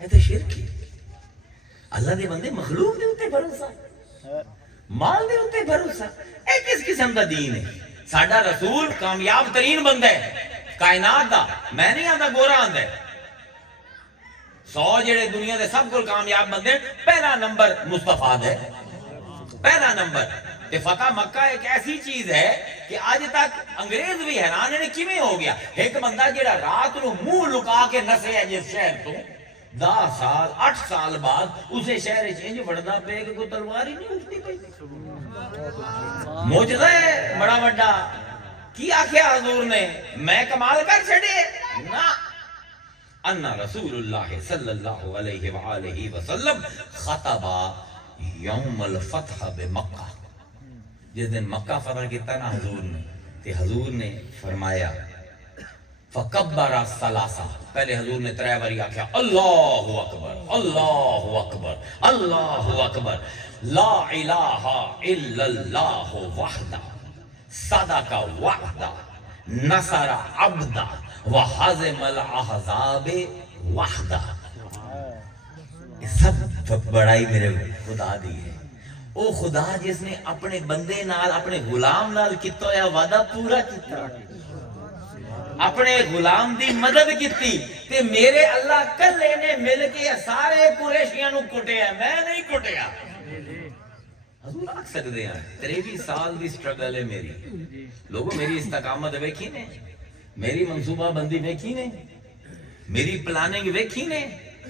یہ تو شرک ہے۔ اللہ دے بندے مخلوق دے ہوتے بھروسہ، مال دے ہوتے بھروسہ، اے کس قسم دا دین ہے؟ ساڈا رسول کامیاب ترین بندہ ہے کائنات دا، میں نہیں آتا گورا آندا ہے۔ 100 جڑے دنیا دے سب کو کامیاب بندے، پہلا نمبر مصطفیٰ ہے، پہلا نمبر۔ تے فتح مکہ ایک ایسی چیز ہے کہ آج تک انگریز بھی حیران ہے کیویں ہو گیا۔ ایک بندہ جڑا رات نو منہ لکا کے نسے ہے جس شہر تو 10 سال 8 سال بعد اسے شہر چینج بڑھنا پے کہ کوئی تلوار ہی نہیں اٹھتی پئی۔ معجزہ ہے بڑا بڑا۔ کی آخیا حضور نے میں کمال کر چھڑے؟ نہ، ان رسول اللہ صلی اللہ علیہ وآلہ وسلم خطب یوم الفتح بمکہ، جس دن مکہ فتح کیتا نا حضور نے، تے حضور نے فرمایا فکبر الثلاثہ، پہلے حضور نے 3 باری آکھیا اللہ اکبر اللہ اکبر اللہ اکبر، لا الہ الا اللہ وحدہ صدق وعدہ نصر عبدہ وحزم الاحزاب وحدہ۔ یہ سب بڑائی میرے خدا دی ہے، او خدا جس نے اپنے بندے نال اپنے غلام نال کیتا ہویا وعدہ پورا کیتا، اپنے غلام دی مدد کیتی، تے میرے اللہ کلے نے مل کے سارے قریشیاں نو کٹیا، میں نہیں کٹیا۔ حضور آکھ سکتے ہیں 23 سال دی سٹرگل ہے میری، لوگوں میری استقامت ویکھی نے، میری منصوبہ بندی ویکھی نے، میری پلاننگ ویکھی نے،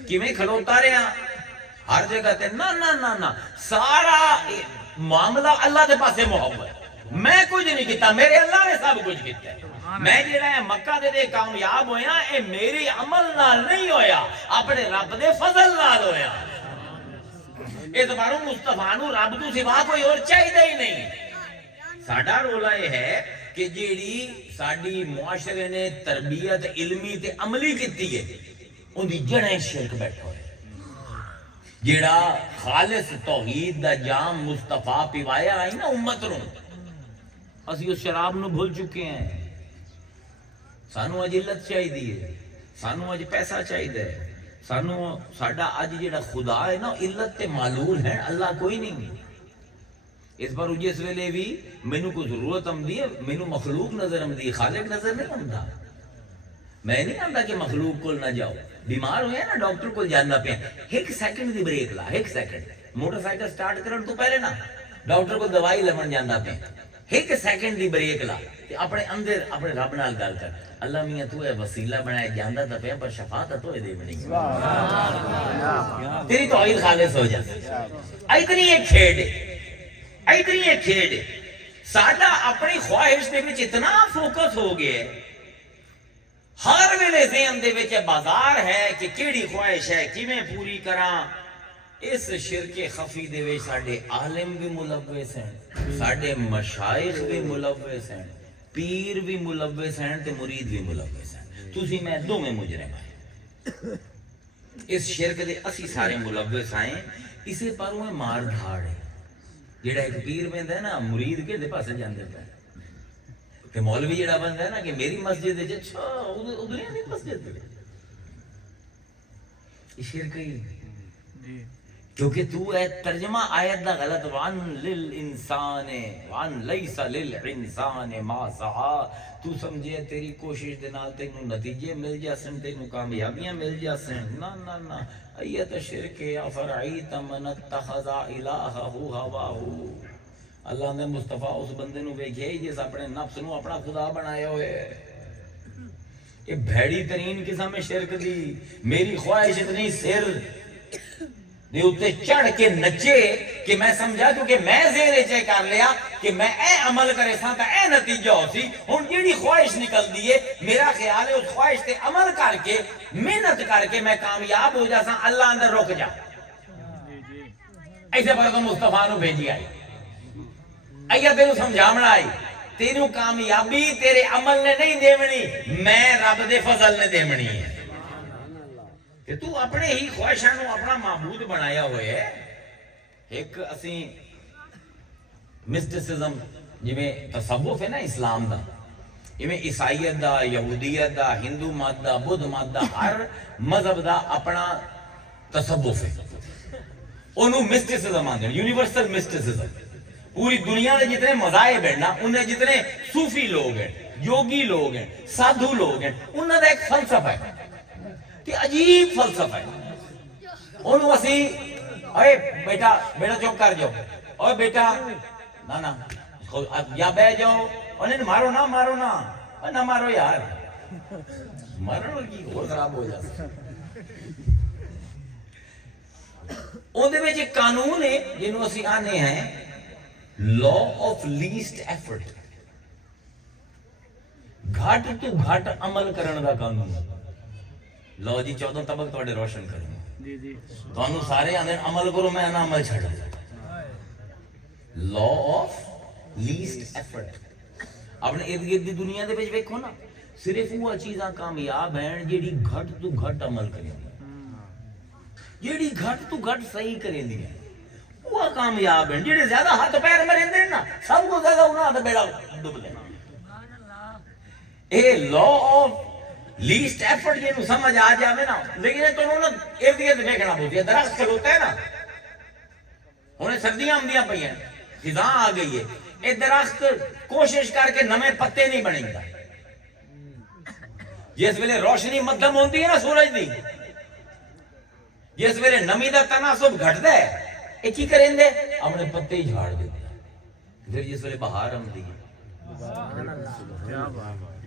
کیویں کھلوتا رہا ہر جگہ تے، نہ نہ نہ نہ، سارا معاملہ اللہ دے پاسے محبت، میں کچھ نہیں کیتا، میرے اللہ نے سب کچھ کیتا ہے۔ میں جڑا ہے مکہ دے کامیاب ہویا، اے میری عمل نال نہیں ہویا، اپنے رب دے فضل نال ہویا۔ اعتباروں مصطفیٰ نو رب تو سوا کوئی اور چاہیے ہی نہیں، ساڈا رولا یہ ہے کہ جیڑی ساڈی معاشرے نے تربیت علمی تے عملی کیتی ہے ان دی جڑیں شرک بیٹھا ہوئے، جیڑا خالص توحید دا جام مصطفیٰ پیوایا آئی نا امت نو، اسی اس شراب نو بھول چکے ہیں۔ سانو اج علت چاہیے، سانو اج پیسہ چاہیے، سانو ساڈا اج جیڑا خدا ہے نا علت تے معلول ہے، اللہ کوئی نہیں۔ اس پر جس ویلے بھی مینوں کوئی ضرورت آمدی ہے، مینوں مخلوق نظر آمدی، خالق نظر نہیں آمدا۔ میں نہیں آندا کہ مخلوق کول نہ جاؤ، بیمار ہوئے نا ڈاکٹر کول جانا پیا، ایک سیکنڈ دی بریک لا، ایک سیکنڈ موٹر سائیکل سٹارٹ کرن تو پہلے نا ڈاکٹر کو دوائی لون جانا پیا، ایک سیکنڈ دی بریک لا تے اپنے اندر اپنے رب نال گل کر، اللہ میاں تو ہے وسیلہ بنایا جاندا تے پیا پر شفا تو دے بنی، تیری توحید خالص ہو جائے۔ اتنی ایک کھیڈ ہے، اتنی ایک کھیڈ ہے، ساڈا اپنی خواہش دے وچ اتنا فوکس ہو گیا ہے، ہر ویلے ذہن دے وچ بازار ہے کہ کیڑی خواہش ہے کیویں پوری کراں۔ اس شرک خفی دے وچ ساڈے عالم بھی ملوث ہیں، ساڈے مشائخ بھی ملوث ہیں، پیر بھی ملوث ہیں تے مرید بھی ملوث ہیں، تسی میں دوویں مجرم ہیں۔ اس شرک دے اسی سارے ملوث ہیں، اسے پر وہ مار دھاڑ ہے۔ جیڑا ایک پیر بندا ہے نا مرید کے دے پاسے جاندے پے تے مولوی جیڑا بندا ہے نا کہ میری مسجد وچ اچھا ادھر نہیں مسجد یہ شرک ہی، کیونکہ تو ہے ترجمہ آیت دا غلط، وان للانسان وان لیس للانسان ما سعى، تو سمجھے تیری کوشش دے نال تینوں نتیجے مل جاسن، تینوں کامیابیاں مل جاسن، نا نا نا، ایت شرک افرعیت من اتخذ الہہ ہواہ۔ اللہ نے مصطفیٰ اس بندے نو ویکھیا ہی جس اپنے نفس نو اپنا خدا بنایا ہوئے، یہ بھیڑی ترین قسم ہے شرک دی۔ میری خواہش اتنی سر دے اتے چڑھ کے نچے کہ میں سمجھا کیونکہ میں زیر چے کر لیا کہ میں اے عمل کرے ساں تا اے نتیجہ ہو سی، ہن جیڑی خواہش نکل دیے میرا خیال ہے اس خواہش تے عمل کر کے محنت کر کے میں کامیاب ہو جا ساں، اللہ اندر رک جا۔ ایسے پر تو مصطفیٰ نو بھیجی آئی، ایہ تینوں سمجھامنا آئی، تینوں کامیابی تیرے عمل نے نہیں دیونی، میں رب دے فضل نے دیونی ہے کہ تو اپنے ہی خواہشاں نو اپنا معبود بنایا ہوئے ہے۔ ایک اسی مسٹسزم جویں تصوف ہے نا اسلام دا، جویں عیسائیت دا، یہودیت دا، ہندو مت دا، بدھ مت دا، ہر مذہب دا اپنا تصوف ہے، انہوں مسٹسزم آندے، یونیورسل مسٹسزم۔ پوری دنیا دے جتنے مذاہب ہیں نا، انہیں جتنے صوفی لوگ ہیں، یوگی لوگ ہیں، سادھو لوگ ہیں، انہوں دا ایک فلسفہ ہے کہ عجیب فلسفہ ہے۔ انہوں اسی اے بیٹا چپ کر جاؤ، اوے بیٹا نا نا یا بہ جاؤ، انہیں مارو نہ نہ مارو یار، مرن کی اور خراب ہو جاتا۔ اندر میں ایک قانون ہے جنہوں اسی آنے ہیں لا آف لیسٹ ایفرٹ، گھٹ تو گھٹ عمل کرنے دا قانون۔ لو جی 14 طبق تواڈے روشن کروں، تانوں سارے آندے عمل کرو، میں نہ عمل چھڑ دوں۔ لا آف لیسٹ ایفرٹ، اپنے ارد گرد دی دنیا دے وچ ویکھو نا، صرف وہ چیزاں کامیاب ہیں جیڑی گھٹ تو گھٹ عمل کریں، جیڑی گھٹ تو گھٹ صحیح کریں دی ہیں وہ کامیاب ہیں، جیڑے زیادہ ہاتھ پیر مریں دے نا سب کو زیادہ انہاں دا بیڑا ڈوب لینا۔ اے لا آف لیسٹ ایفرٹ جنہوں سمجھ آ جاوے نا، لیکن یہ تو انہوں نے ارد گرد دیکھنا پوچھے، درخت کھلوتا ہے نا، انہیں سردیاں آمدیاں پئی ہیں، خزاں آ گئی ہے، یہ درخت کوشش کر کے نمے پتے نہیں بنے گا۔ جس ویلے روشنی مدھم ہوتی ہے نا سورج دی، جس ویلے نمی دا تناسب گھٹدا ہے، یہ کی کریں دے اپنے پتے ہی جھاڑ دیتے ہیں۔ پھر جس ویلے بہار آمدی ہے،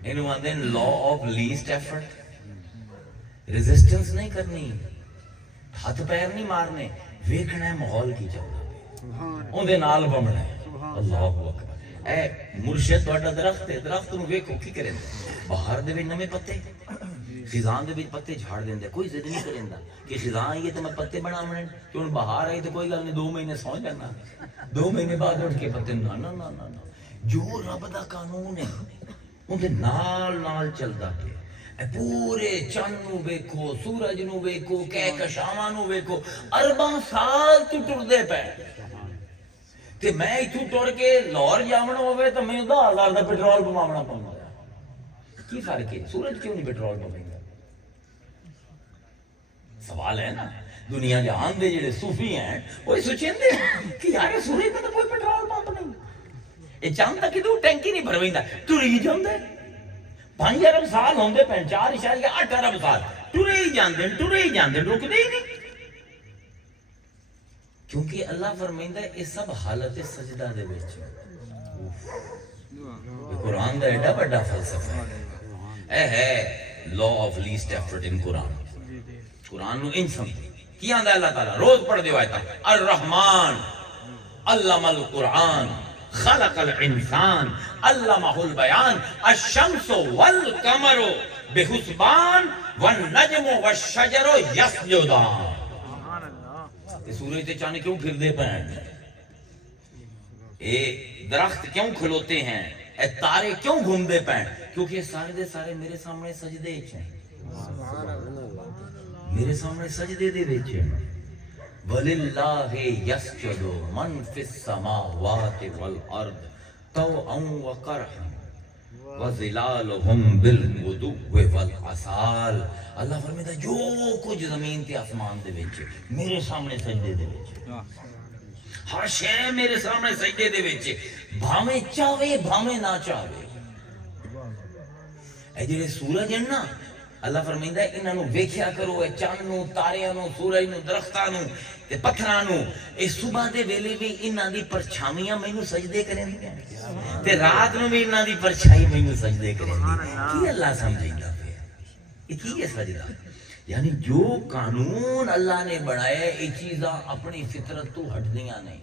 انہوں آندے لا آف لیسٹ ایفرٹ، ریزسٹنس نہیں کرنی، ہاتھ پیر نہیں مارنے، ویکھنا ہے ماحول کی چلدا، اندے نال بمنا ہے۔ اللہ اکبر، اے مرشد تہاڈا درخت ہے، درخت نوں ویکھو کی کریں دے، بہار دے وچ نویں پتے، خزاں دے وچ پتے جھاڑ دیندا، کوئی ضد نہیں کریندا کہ خزاں آئی ہے تے میں پتے بناونے، کہ ہن بہار آئی تے کوئی گل نہیں 2 مہینے سو جانا، 2 مہینے بعد اٹھ کے پتے نہ نہ نہ نہ، جو رب دا قانون ہے اندے نال نال چلدا پیا. پورے چند نو ویکھو, سورج نو ویکھو, کہکشاواں نو ویکھو, ارباں سال تو ٹردے پے. تے میں اتھوں ٹر کے لاہور جاونا ہوئے تو میں 10,000 دا پیٹرول پواونا پوندا. کی فرق ہے؟ سورج کیوں نہیں پیٹرول پویندا؟ سوال ہے نا. دنیا جہان دے جڑے صوفی ہیں وہ سوچیندے کہ یار سورج تے کوئی پیٹرول پمپ نہیں, یہ چاند تک کدوں ٹینکی نہیں بھرویندا, ٹری جاندے. 5 ارب سال ہوندے پے, 4.8 ارب سال ٹرے ہی جاندے, رکدے ہی نہیں. کیونکہ اللہ فرمائندا ہے یہ سب حالت سجدہ دے وچ. قرآن دا ایڈا بڑا فلسفہ ہے. اے ہے law of least effort in قرآن. قرآن نو ان سمجھ کی آندا اللہ تعالیٰ روز پڑھ دیو آیت الرحمن علم القرآن خلق الانسان علمہ البیان الشمس والقمر بحسبان والنجم والشجر یسجدان. یہ سورج تے چاند کیوں پھردے پئے, اے درخت کیوں کھلوتے ہیں, اے تارے کیوں گھومدے پئے؟ کیونکہ یہ سارے دے سارے میرے سامنے سجدے وچ ہیں. میرے سامنے سجدے دے وچ ہیں. وَلِلَّهِ يَسْجُدُ مَنْ فِي السَّمَاوَاتِ وَالْأَرْضِ طَوْعًا وَكَرْهًا وَظِلَالُهُمْ بِالْغُدُوِّ وَالْآصَالِ. اللہ فرماتا جو کچھ زمین تے آسمان دے وچ میرے سامنے سجدے دے وچ, ہر شے میرے سامنے سجدے دے وچ, بھاویں چاہے بھاویں نہ چاہے. اے جڑے سورج ہیں نا, اللہ فرمائندا ہے انہاں نو ویکھیا کرو, اے چاند نو, تاریاں نو, سورج نو, درختاں نو تے پتھراں نو. اے صبح دے ویلے بھی انہاں دی پرچھاویاں مینوں سجدے کریندیاں تے رات نو بھی انہاں دی پرچھائی مینوں سجدے کریندی. کی اللہ سمجھیندا پیا یہ کی ہے سجدہ؟ یعنی جو قانون اللہ نے بنایا یہ چیزاں اپنی فطرت تو ہٹدیاں نہیں.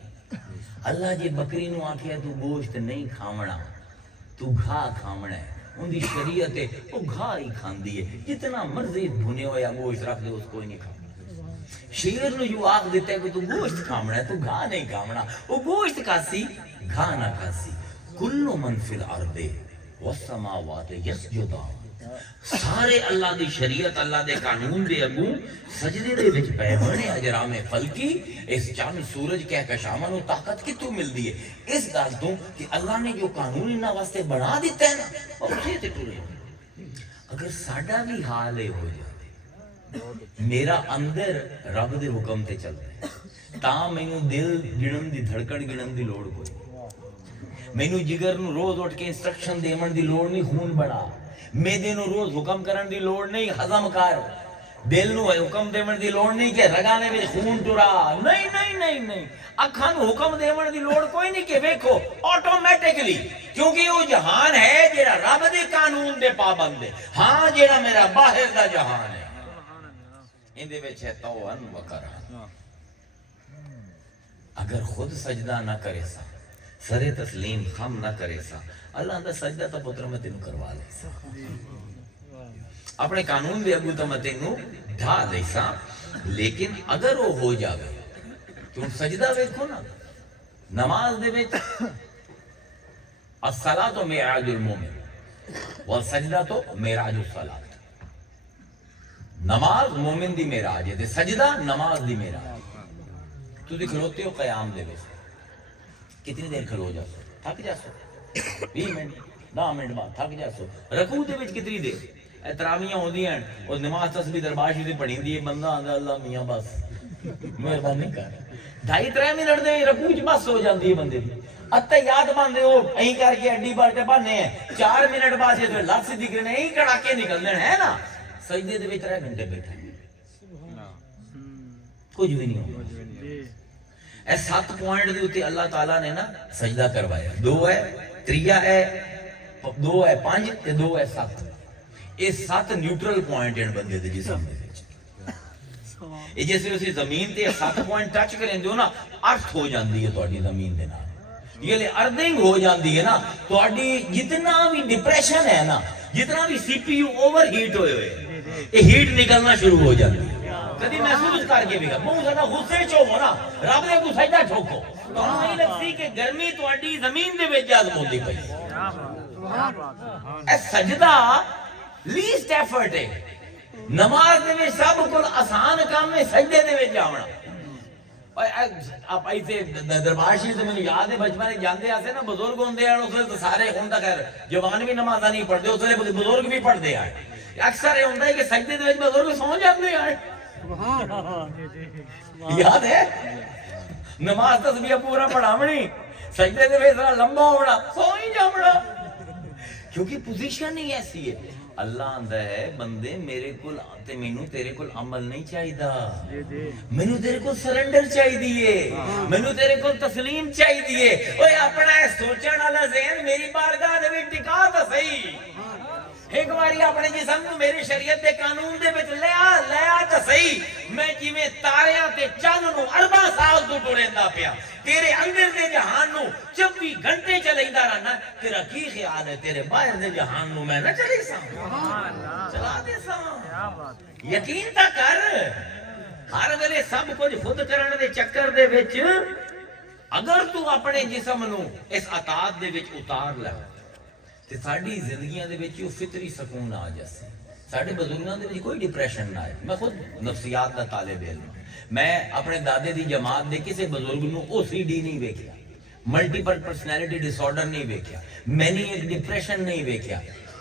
اللہ جی بکری نو آکھیا تو گوشت نہیں کھاونا, تو گھا کھاونا ہے, ان دی شریعت ہے وہ گھا ہی کھاندی ہے. جتنا مرضی بھنے ہویا گوشت رکھ دے اس کو ہی نہیں کھانا. شیر نو جو آکھ دیتا ہے کہ تو گوشت کھاونا ہے, تو گھا نہیں کھاونا. وہ گوشت کھاسی, گھا نہ کھاسی. کل من فی الارض والسماوات یسجدان. سارے اللہ دی شریعت, اللہ دے قانون دے اگوں سجدے دے وچ پے بنے. اجرام فلکی, اس چاند سورج کہکشاواں نو طاقت کتوں ملدی ہے؟ اس گل تو کہ اللہ نے جو قانون انہاں واسطے بنا دیتا ہے نا, وہ اسی تے ٹرے. اگر ساڈا بھی حال ہے ہو جائے, میرا اندر رب دے حکم تے چلدا ہے, تاں مینوں دل گنن دی دھڑکن گنن دی لوڑ کوئی. مینوں جگر نو روز اٹھ کے انسٹرکشن دیون دی لوڑ نہیں, خون بڑا. میدے نو روز حکم کرن دی لوڑ نہیں, ہضم کر. دل نو حکم دیون دی لوڑ نہیں کہ رگانے وچ خون ٹرا. نہیں نہیں نہیں نہیں. اکھاں نو حکم دیون دی لوڑ کوئی نہیں کہ ویکھو, آٹومیٹکلی. کیونکہ وہ جہان ہے جیڑا رب دے قانون دے پابند ہے. ہاں جیڑا میرا باہر دا جہان ہے ان دے وچ ہے طوعا وکرہا. اگر خود سجدہ نہ کرے سا, سر تسلیم خم نہ کرے سا, اللہ دا سجدہ تو پتر میں تینوں کروا لے سا. اپنے قانون دے اگو تو میں تینوں ڈھا لے سا. لیکن اگر وہ ہو جاوے, تم سجدہ ویکھو نا نماز دے وچ, الصلاۃ معراج المومن والسجدہ تو معراج الصلاۃ. نماز مومن دی معراج ہے تے سجدہ نماز دی معراج. تسی کھلوتے ہو قیام دے وچ, کتنی دیر کھلو جا سو, تھک جا سو, 20 منٹ 10 منٹ بعد تھک جا سو. رکوع دے وچ کتنی دیر, تراویحاں ہوندیاں ہیں, اور نماز تسبیح دربار شریف پڑھیندی ہے, بندہ آندا اللہ میاں بس مہربانی کر. 2.5-3 منٹ دے رکوع وچ بس ہو جاندی ہے بندے دی. اتحیات باندھے ہو ایں کر کے اڈی بار تے بانے ہیں, 4 منٹ بعد جے لفظ دکھنے ایں کڑاکے نکلنے ہیں نا, سجدے دے وچ 3 گھنٹے بیٹھے کچھ بھی نہیں ہو. اے 7 پوائنٹ دے اوتے اللہ تعالیٰ نے نا سجدہ کروایا. 2 ہے, 3 ہے, 2 ہے 5 تے 2 ہے 7. یہ 7 نیوٹرل پوائنٹ ہیں بندے دے جسم دے وچ. یہ جیسے اسی زمین تے 7 پوائنٹ ٹچ کریں دیو نا, ارتھ ہو جاندی ہے تہاڈی زمین دے نال. یہ لے ارتھنگ ہو جاندی ہے نا, تہاڈی جتنا بھی ڈپریشن ہے نا, جتنا بھی سی پی یو اوور ہیٹ ہوئے ہوئے, یہ ہیٹ نکلنا شروع ہو جاتی ہے. کدی محسوس کر کے بھی بہت زیادہ غصے چ ہوو نا رب دے کو سجدہ ٹھوکو تو ہمیں لگسی کہ گرمی تہاڈی زمین دے وچ جاز ہوندی پئی اے سجدہ لیسٹ ایفرٹ ہے نماز دے وچ سب کو آسان کام ہے سجدے دے وچ جاونا آپ ایسے دربار شریف میں یاد ہے بچپن جاندے آسے نا بزرگ ہوندے ہیں اس وقت سارے ہوں تک جوان بھی نماز نہیں پڑھتے اس وقت بزرگ بھی پڑھتے ہیں اکثر یہ ہوتا ہے کہ سجدے دے وچ بزرگ سو جاندے ہیں یاد ہے نماز تسبیح پورا پڑھاونی سجدے دے وچ ذرا لمبا ہونا سو ہی جاونا کیونکہ پوزیشن ہی ایسی ہے اللہ آندا ہے بندے میرے کول تے مینوں تیرے کول عمل نہیں چاہیدا مینوں تیرے کول سرنڈر چاہیے مینوں تیرے کول تسلیم چاہیے اوے اپنا سوچن والا ذہن میری بارگاہ دے وچ ٹکا تے صحیح ایک باری اپنے جسم کو میری شریعت دے قانون دے وچ لیا تے صحیح میں جویں تاریاں تے چاند نو ارباں سال تو ٹریندا پیا تیرے اندر دے جہان نو 24 گھنٹے چلائندا رہنا تیرا کی خیال ہے تیرے باہر دے جہان نو میں نہ چلی سا چلا دے سا یقین تا کر ہر ویلے سب کچھ خود کرن دے چکر دے وچ اگر تو اپنے جسم نو اس اطاعت دے وچ اتار لے تے ساڈی زندگیاں دے وچ او فطری سکون آ جاسے ساڈے بزرگاں دے وچ کوئی ڈپریشن نہ آئے میں خود نفسیات دا طالب علم میں اپنے دادے دی جماعت دے کسے بزرگ نو او سی ڈی نہیں ویکھیا ملٹیپل پرسنالٹی ڈس آرڈر نہیں ویکھیا مینیک ڈپریشن نہیں ویکھیا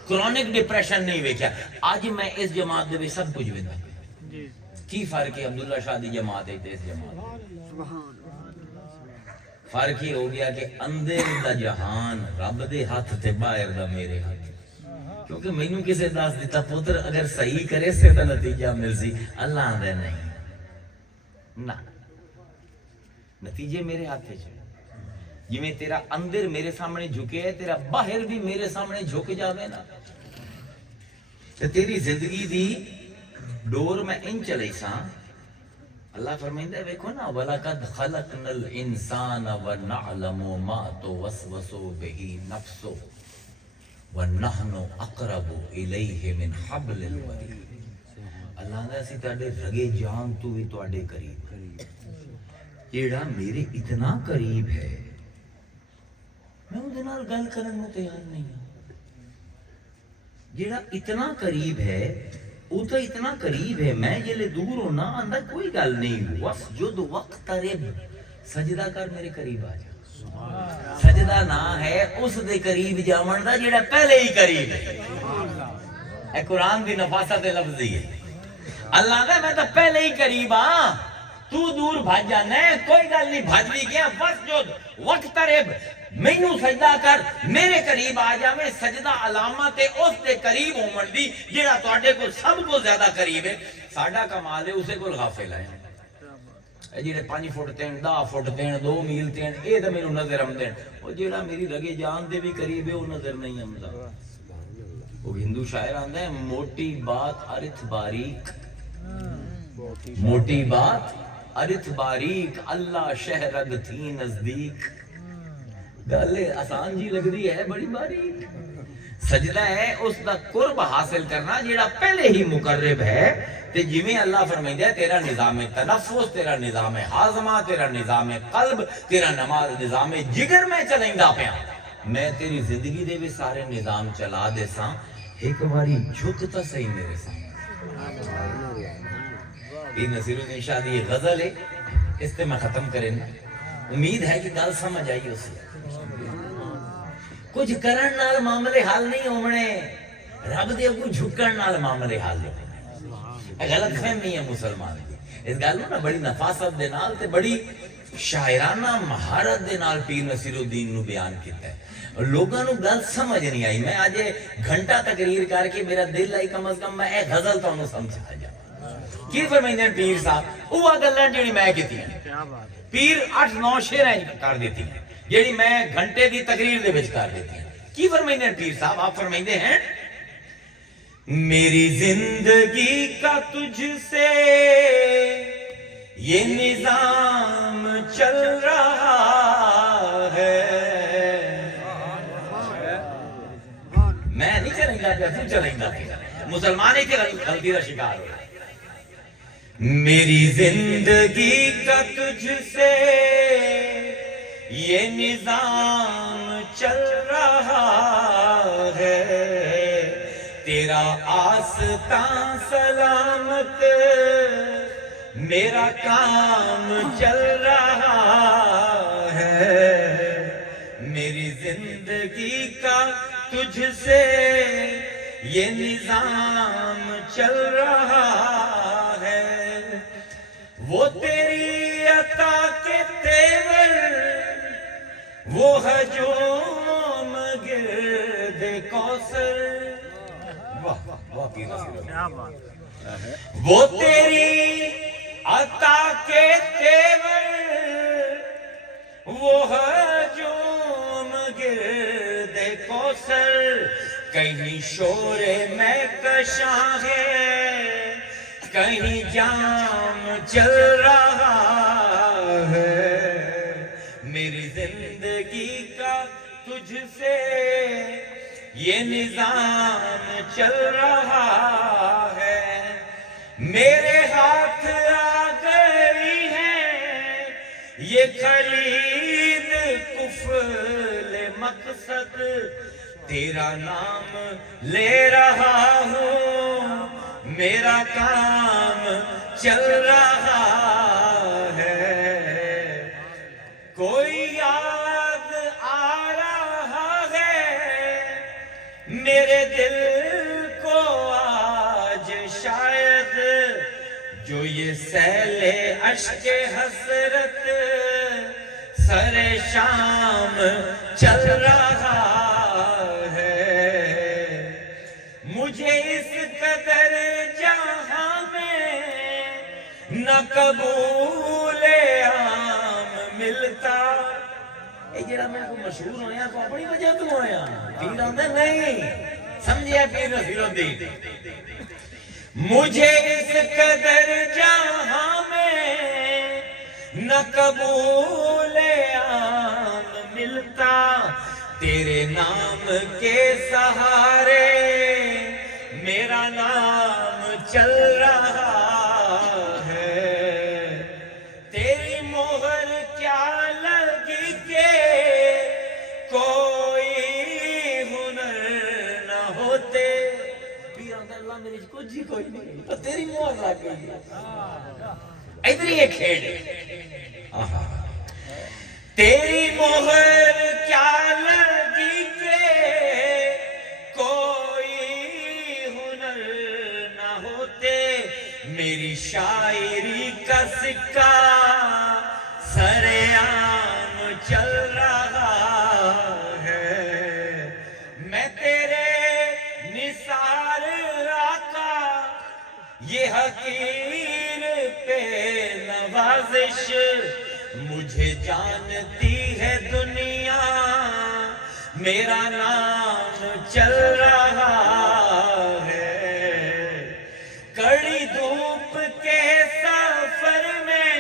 کرونک ڈپریشن نہیں ویکھیا آج میں اس جماعت دے وچ سب کچھ ویندا کی فرق ہے عبداللہ شاہ دی جماعت ہے تے اس جماعت فرق یہ ہو گیا کہ اندر دا جہان رب دے ہاتھ تے باہر دا میرے ہاتھ کیونکہ مینوں کسے دس دیتا پتر اگر صحیح کرے سے تا نتیجہ مل سی اللہ آندا نہیں نہ نتیجے میرے ہاتھ سے جی میں تیرا اندر میرے سامنے جھکے ہے تیرا باہر بھی میرے سامنے جھک جاوے نا تو تیری زندگی دی ڈور میں ان چلے سا اللہ فرمائندہ ہے دیکھو نا وَلَقَدْ خَلَقْنَا الْإِنسَانَ وَنَعْلَمُ مَا تُوَسْوَسُ بِهِ نَفْسُهُ وَنَحْنُ أَقْرَبُ إِلَيْهِ مِنْ حَبْلِ الْوَرِيدِ اللہ نے اسی تاڑے رگے جان تو بھی تواڈے قریب جیڑا میرے اتنا قریب ہے میں اون دے نال گل کرن نوں تیار نہیں ہوں جیڑا اتنا قریب ہے وہ تو اتنا قریب ہے میں جلے دور ہونا اندر کوئی گل نہیں وَسْجُدْ وَقْتَرِبْ سجدہ کر میرے قریب آ جا سجدہ نہ ہے اس دے قریب جاون دا جیڑا پہلے ہی قریب ہے اے قرآن دی نفاست لفظی ہے اللہ نے میں تو پہلے ہی قریب ہاں تو دور بھاج جانا ہے کوئی گل نہیں بھاج بھی گیا وَسْجُدْ وَقْتَرِبْ مینوں سجدہ کر میرے قریب آ جاویں سجدہ علامت ہے اس دے قریب ہومن دی جیڑا تواڈے کو سب کو زیادہ قریب ہے ساڈا کمال ہے اسے کول غافل ہے اے جڑے 5 فٹ تین 10 فٹ تین 2 میل تین اے تے مینوں نظر آمدے او جیڑا میری رگے جان دے بھی قریب ہے او نظر نہیں آمدا وہ ہندو شاعر آندا ہے موٹی بات ارتھ باریک موٹی بات ارتھ باریک اللہ شہرگ تھی نزدیک گل آسان جی لگ رہی ہے بڑی باریک سجدہ ہے اس دا قرب حاصل کرنا جیڑا پہلے ہی مقرب ہے تے جویں اللہ فرمائندا ہے تیرا نظام تنفس تیرا نظام ہاضمہ تیرا نظام قلب تیرا نظام جگر میں چلائندا پیا میں تیری زندگی دے بھی سارے نظام چلا دے ساں ایک باری جھک تا صحیح میرے سامنے یہ نصیر الدین شاہ دی غزل ہے اس تے میں ختم کریں امید ہے کہ گل سمجھ آئی اسے کچھ کرن نال معاملے حل نہیں ہونے رب دے کو جھکن نال معاملے حل ہونے غلط فہمی ہے مسلمان کی اس گل نو نا بڑی نفاست دے نال تے بڑی شاعرانہ مہارت دے نال پیر نصیر الدین نو بیان کیتا ہے لوگاں نو گل سمجھ نہیں آئی میں آج گھنٹہ تقریر کر کے میرا دل آئی کم از کم میں اے غزل تانوں سمجھا جا کی فرمائندے پیر صاحب اوہ گلاں جڑی میں کیتی ہیں پیر 8-9 شعر کر دیتی ہیں جیڑی میں گھنٹے دی تقریر دے وچ کر دیتی ہیں کی فرمائندے ہیں پیر صاحب آپ فرمائندے ہیں میری زندگی کا تجھ سے یہ نظام چل رہا ہے میں نہیں چلیں گا تو چلیں گا مسلمان ہی غلطی کا شکار ہو میری زندگی کا تجھ سے یہ نظام چل رہا ہے، تیرا آستاں سلامت میرا کام چل رہا ہے، میری زندگی کا تجھ سے یہ نظام چل رہا ہے، وہ تیری عطا کے تیور وہ ہجوم گرد کوثر، واہ واہ پیر نصیر، وہ تیری عطا کے تیور وہ ہجوم گرد کوثر، کہیں شور میں کشاں ہے کہیں جام چل رہا ہے، میری زندگی کا تجھ سے یہ نظام چل رہا ہے، میرے ہاتھ آ گئی ہے یہ خلید کفل مقصد، تیرا نام لے رہا ہوں میرا کام چل رہا ہے، کوئی یاد آ رہا ہے میرے دل کو آج شاید، جو یہ سیل اشک حسرت سر شام چل رہا ہے، مجھے اس قدر جہاں میں نہ قبول عام ملتا، اے جڑا میں کو مشہور ہویا کو اپنی وجہ تو ہویا، پیر آندہ نہیں سمجھے پیر نصیر الدین، مجھے اس قدر جہاں میں نہ قبول عام ملتا، تیرے نام کے سہارے میرا نام چل رہا ہے، تیری مہر کیا لگی کہ کوئی ہنر نہ ہوتے، پیر اللہ میری کچھ ہی کوئی نہیں، تیری مہر لگ گئی، ادھر یہ کھیڑ تیری مہر کیا لگی کہ کوئی ہنر نہ ہوتے، میری شاعری کا سکہ سر عام چل رہا ہے، میں تیرے نثار آقا یہ حقیر پہ نوازش، مجھے جانتی ہے دنیا میرا نام چل رہا ہے، کڑی دھوپ کے سفر میں،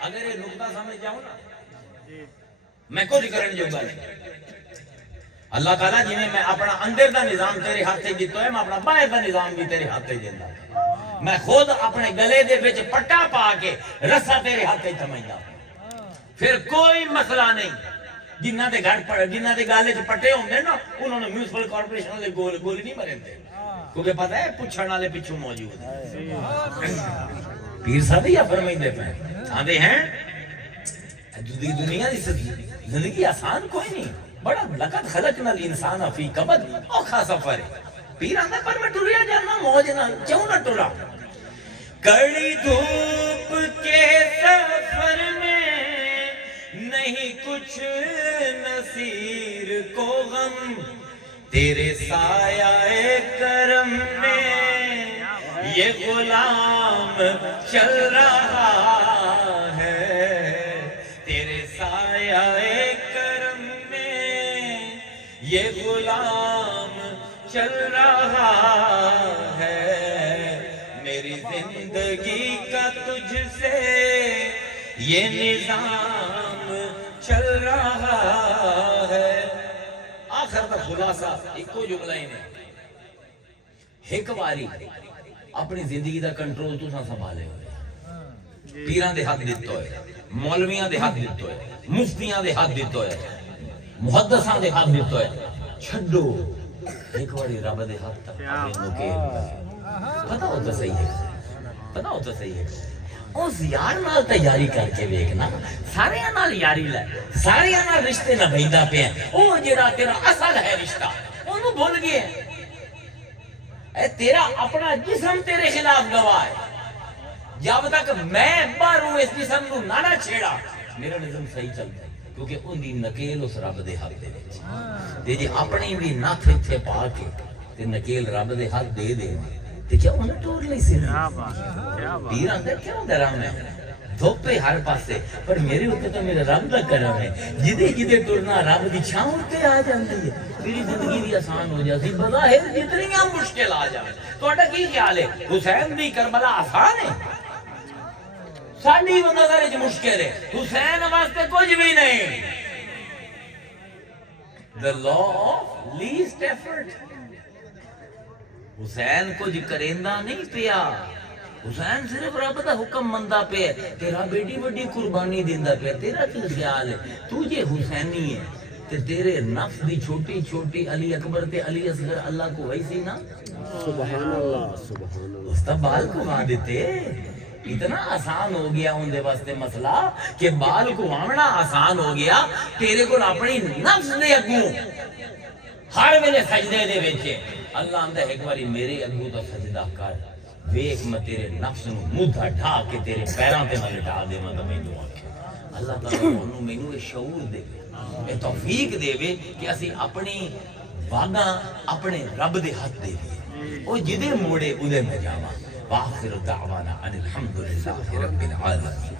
اگر یہ نقطہ سمجھ جاؤں نا میں کچھ کرنے جو گا نہیں، اللہ تعالیٰ جی میں اپنا اندر دا نظام تیرے ہاتھے جیتو ہے، میں اپنا باہر دا نظام بھی تیرے ہاتھے جیتا، میں خود اپنے گلے دے بچ پٹا پا کے رسا تیرے ہاتھے سمجھتا، پھر کوئی مسئلہ نہیں، جنہ دے گالے چ پٹے ہوندے نا انہوں نے میونسپل کارپوریشن والے گولی نہیں مرے دے، کیونکہ پتہ ہے پوچھن والے پیچھے موجود ہیں، پیر صاحب یا فرمائندے پہ آندے ہیں دنیا دی زندگی آسان کوئی نہیں، بڑا لقد خلقنا الانسان فی کبد، اوکھا سفر ہے، پیر آندہ پر میں ٹریا جانا موج نہ کیوں نہ ٹرا، کڑی دھوپ کے سفر میں نہیں کچھ نصیر کو غم، تیرے سایہ کرم میں یہ غلام چل رہا ہے، تیرے سایہ کرم میں یہ غلام چل رہا ہے، میری زندگی کا تجھ سے یہ نظام چل رہا ہے، آخر کا خلاصہ ایک کو جملہ ہی نہیں، ایک واری اپنی زندگی دا کنٹرول تساں سنبھالے ہوئے پیراں دے ہاتھ دتا ہوئے مولویاں دے ہاتھ دتا ہوئے مفتیاں دے ہاتھ دتا ہوئے محدثاں دے ہاتھ دتا ہوئے چھڈو ایک باری رب دے ہاتھ تک نکیل پتہ ہوتا صحیح ہے پتہ ہوتا صحیح ہے اس یار نال تیاری کر کے ویکھنا سارے نال یاری لے سارے نال رشتے نبھیندا پیا او جڑا تیرا اصل ہے رشتہ اونوں بھول گئے اے تیرا اپنا جسم تیرے خلاف گواہ ہے جب تک میں باہروں اس جسم نو نہ چھیڑا میرا نظم صحیح چلتا ہے کیونکہ ان دی نکیل اس رب دے ہاتھ دے وچ تے جے اپنی بھی ناتھ اتھے پا کے تے نکیل رب دے ہاتھ دے دے تے کیا انہیں ٹور نہیں سی پیر آندے کیوں درام ہے دھوپے ہر پاسے پر میرے ہوتے تو میرے رب دا کرم ہے جدے جدے ٹرنا رب دی چھاؤں تے آ جاندی ہے میری زندگی بھی آسان ہو جاتی بظاہر جتنی مشکل آ جائے تو اٹھا کی خیال ہے حسین دی کربلا آسان ہے ساڑھی وہ نظر اچھ مشکل ہے حسین واسطے کچھ بھی نہیں the law of least effort حسین کچھ کریندہ نہیں پیا حسین صرف رب دا حکم مندہ پہ تیرا بیٹی بڑی قربانی دیندہ پہ تیرا کی خیال ہے تجھے حسینی ہے تیرے نفس دی چھوٹی چھوٹی علی اکبر تے علی اصغر اللہ کو ویسی نا سبحان اللہ سبحان اللہ استاد بال کو وہاں دیتے اتنا آسان ہو گیا ان دے واسطے مسئلہ کہ بال کو وہاں آسان ہو گیا تیرے کو اپنی نفس دے اگوں ہر ویلے سجدے دے ویچے اللہ اندہ ایک باری میرے اگوں تو سجدہ کر ویک میں تیرے نفس نو مدھا ڈھا کے تیرے پیران تے میں لٹا دے میں تو میں دوں اللہ تعالیٰ انہوں میں نو شعور دے اے توفیق دے وے کہ اسی اپنی واگاں اپنے رب دے حد دے وے وہ جدے موڑے ادھے میں جاواں وآخر دعوانا ان الحمدللہ رب العالمین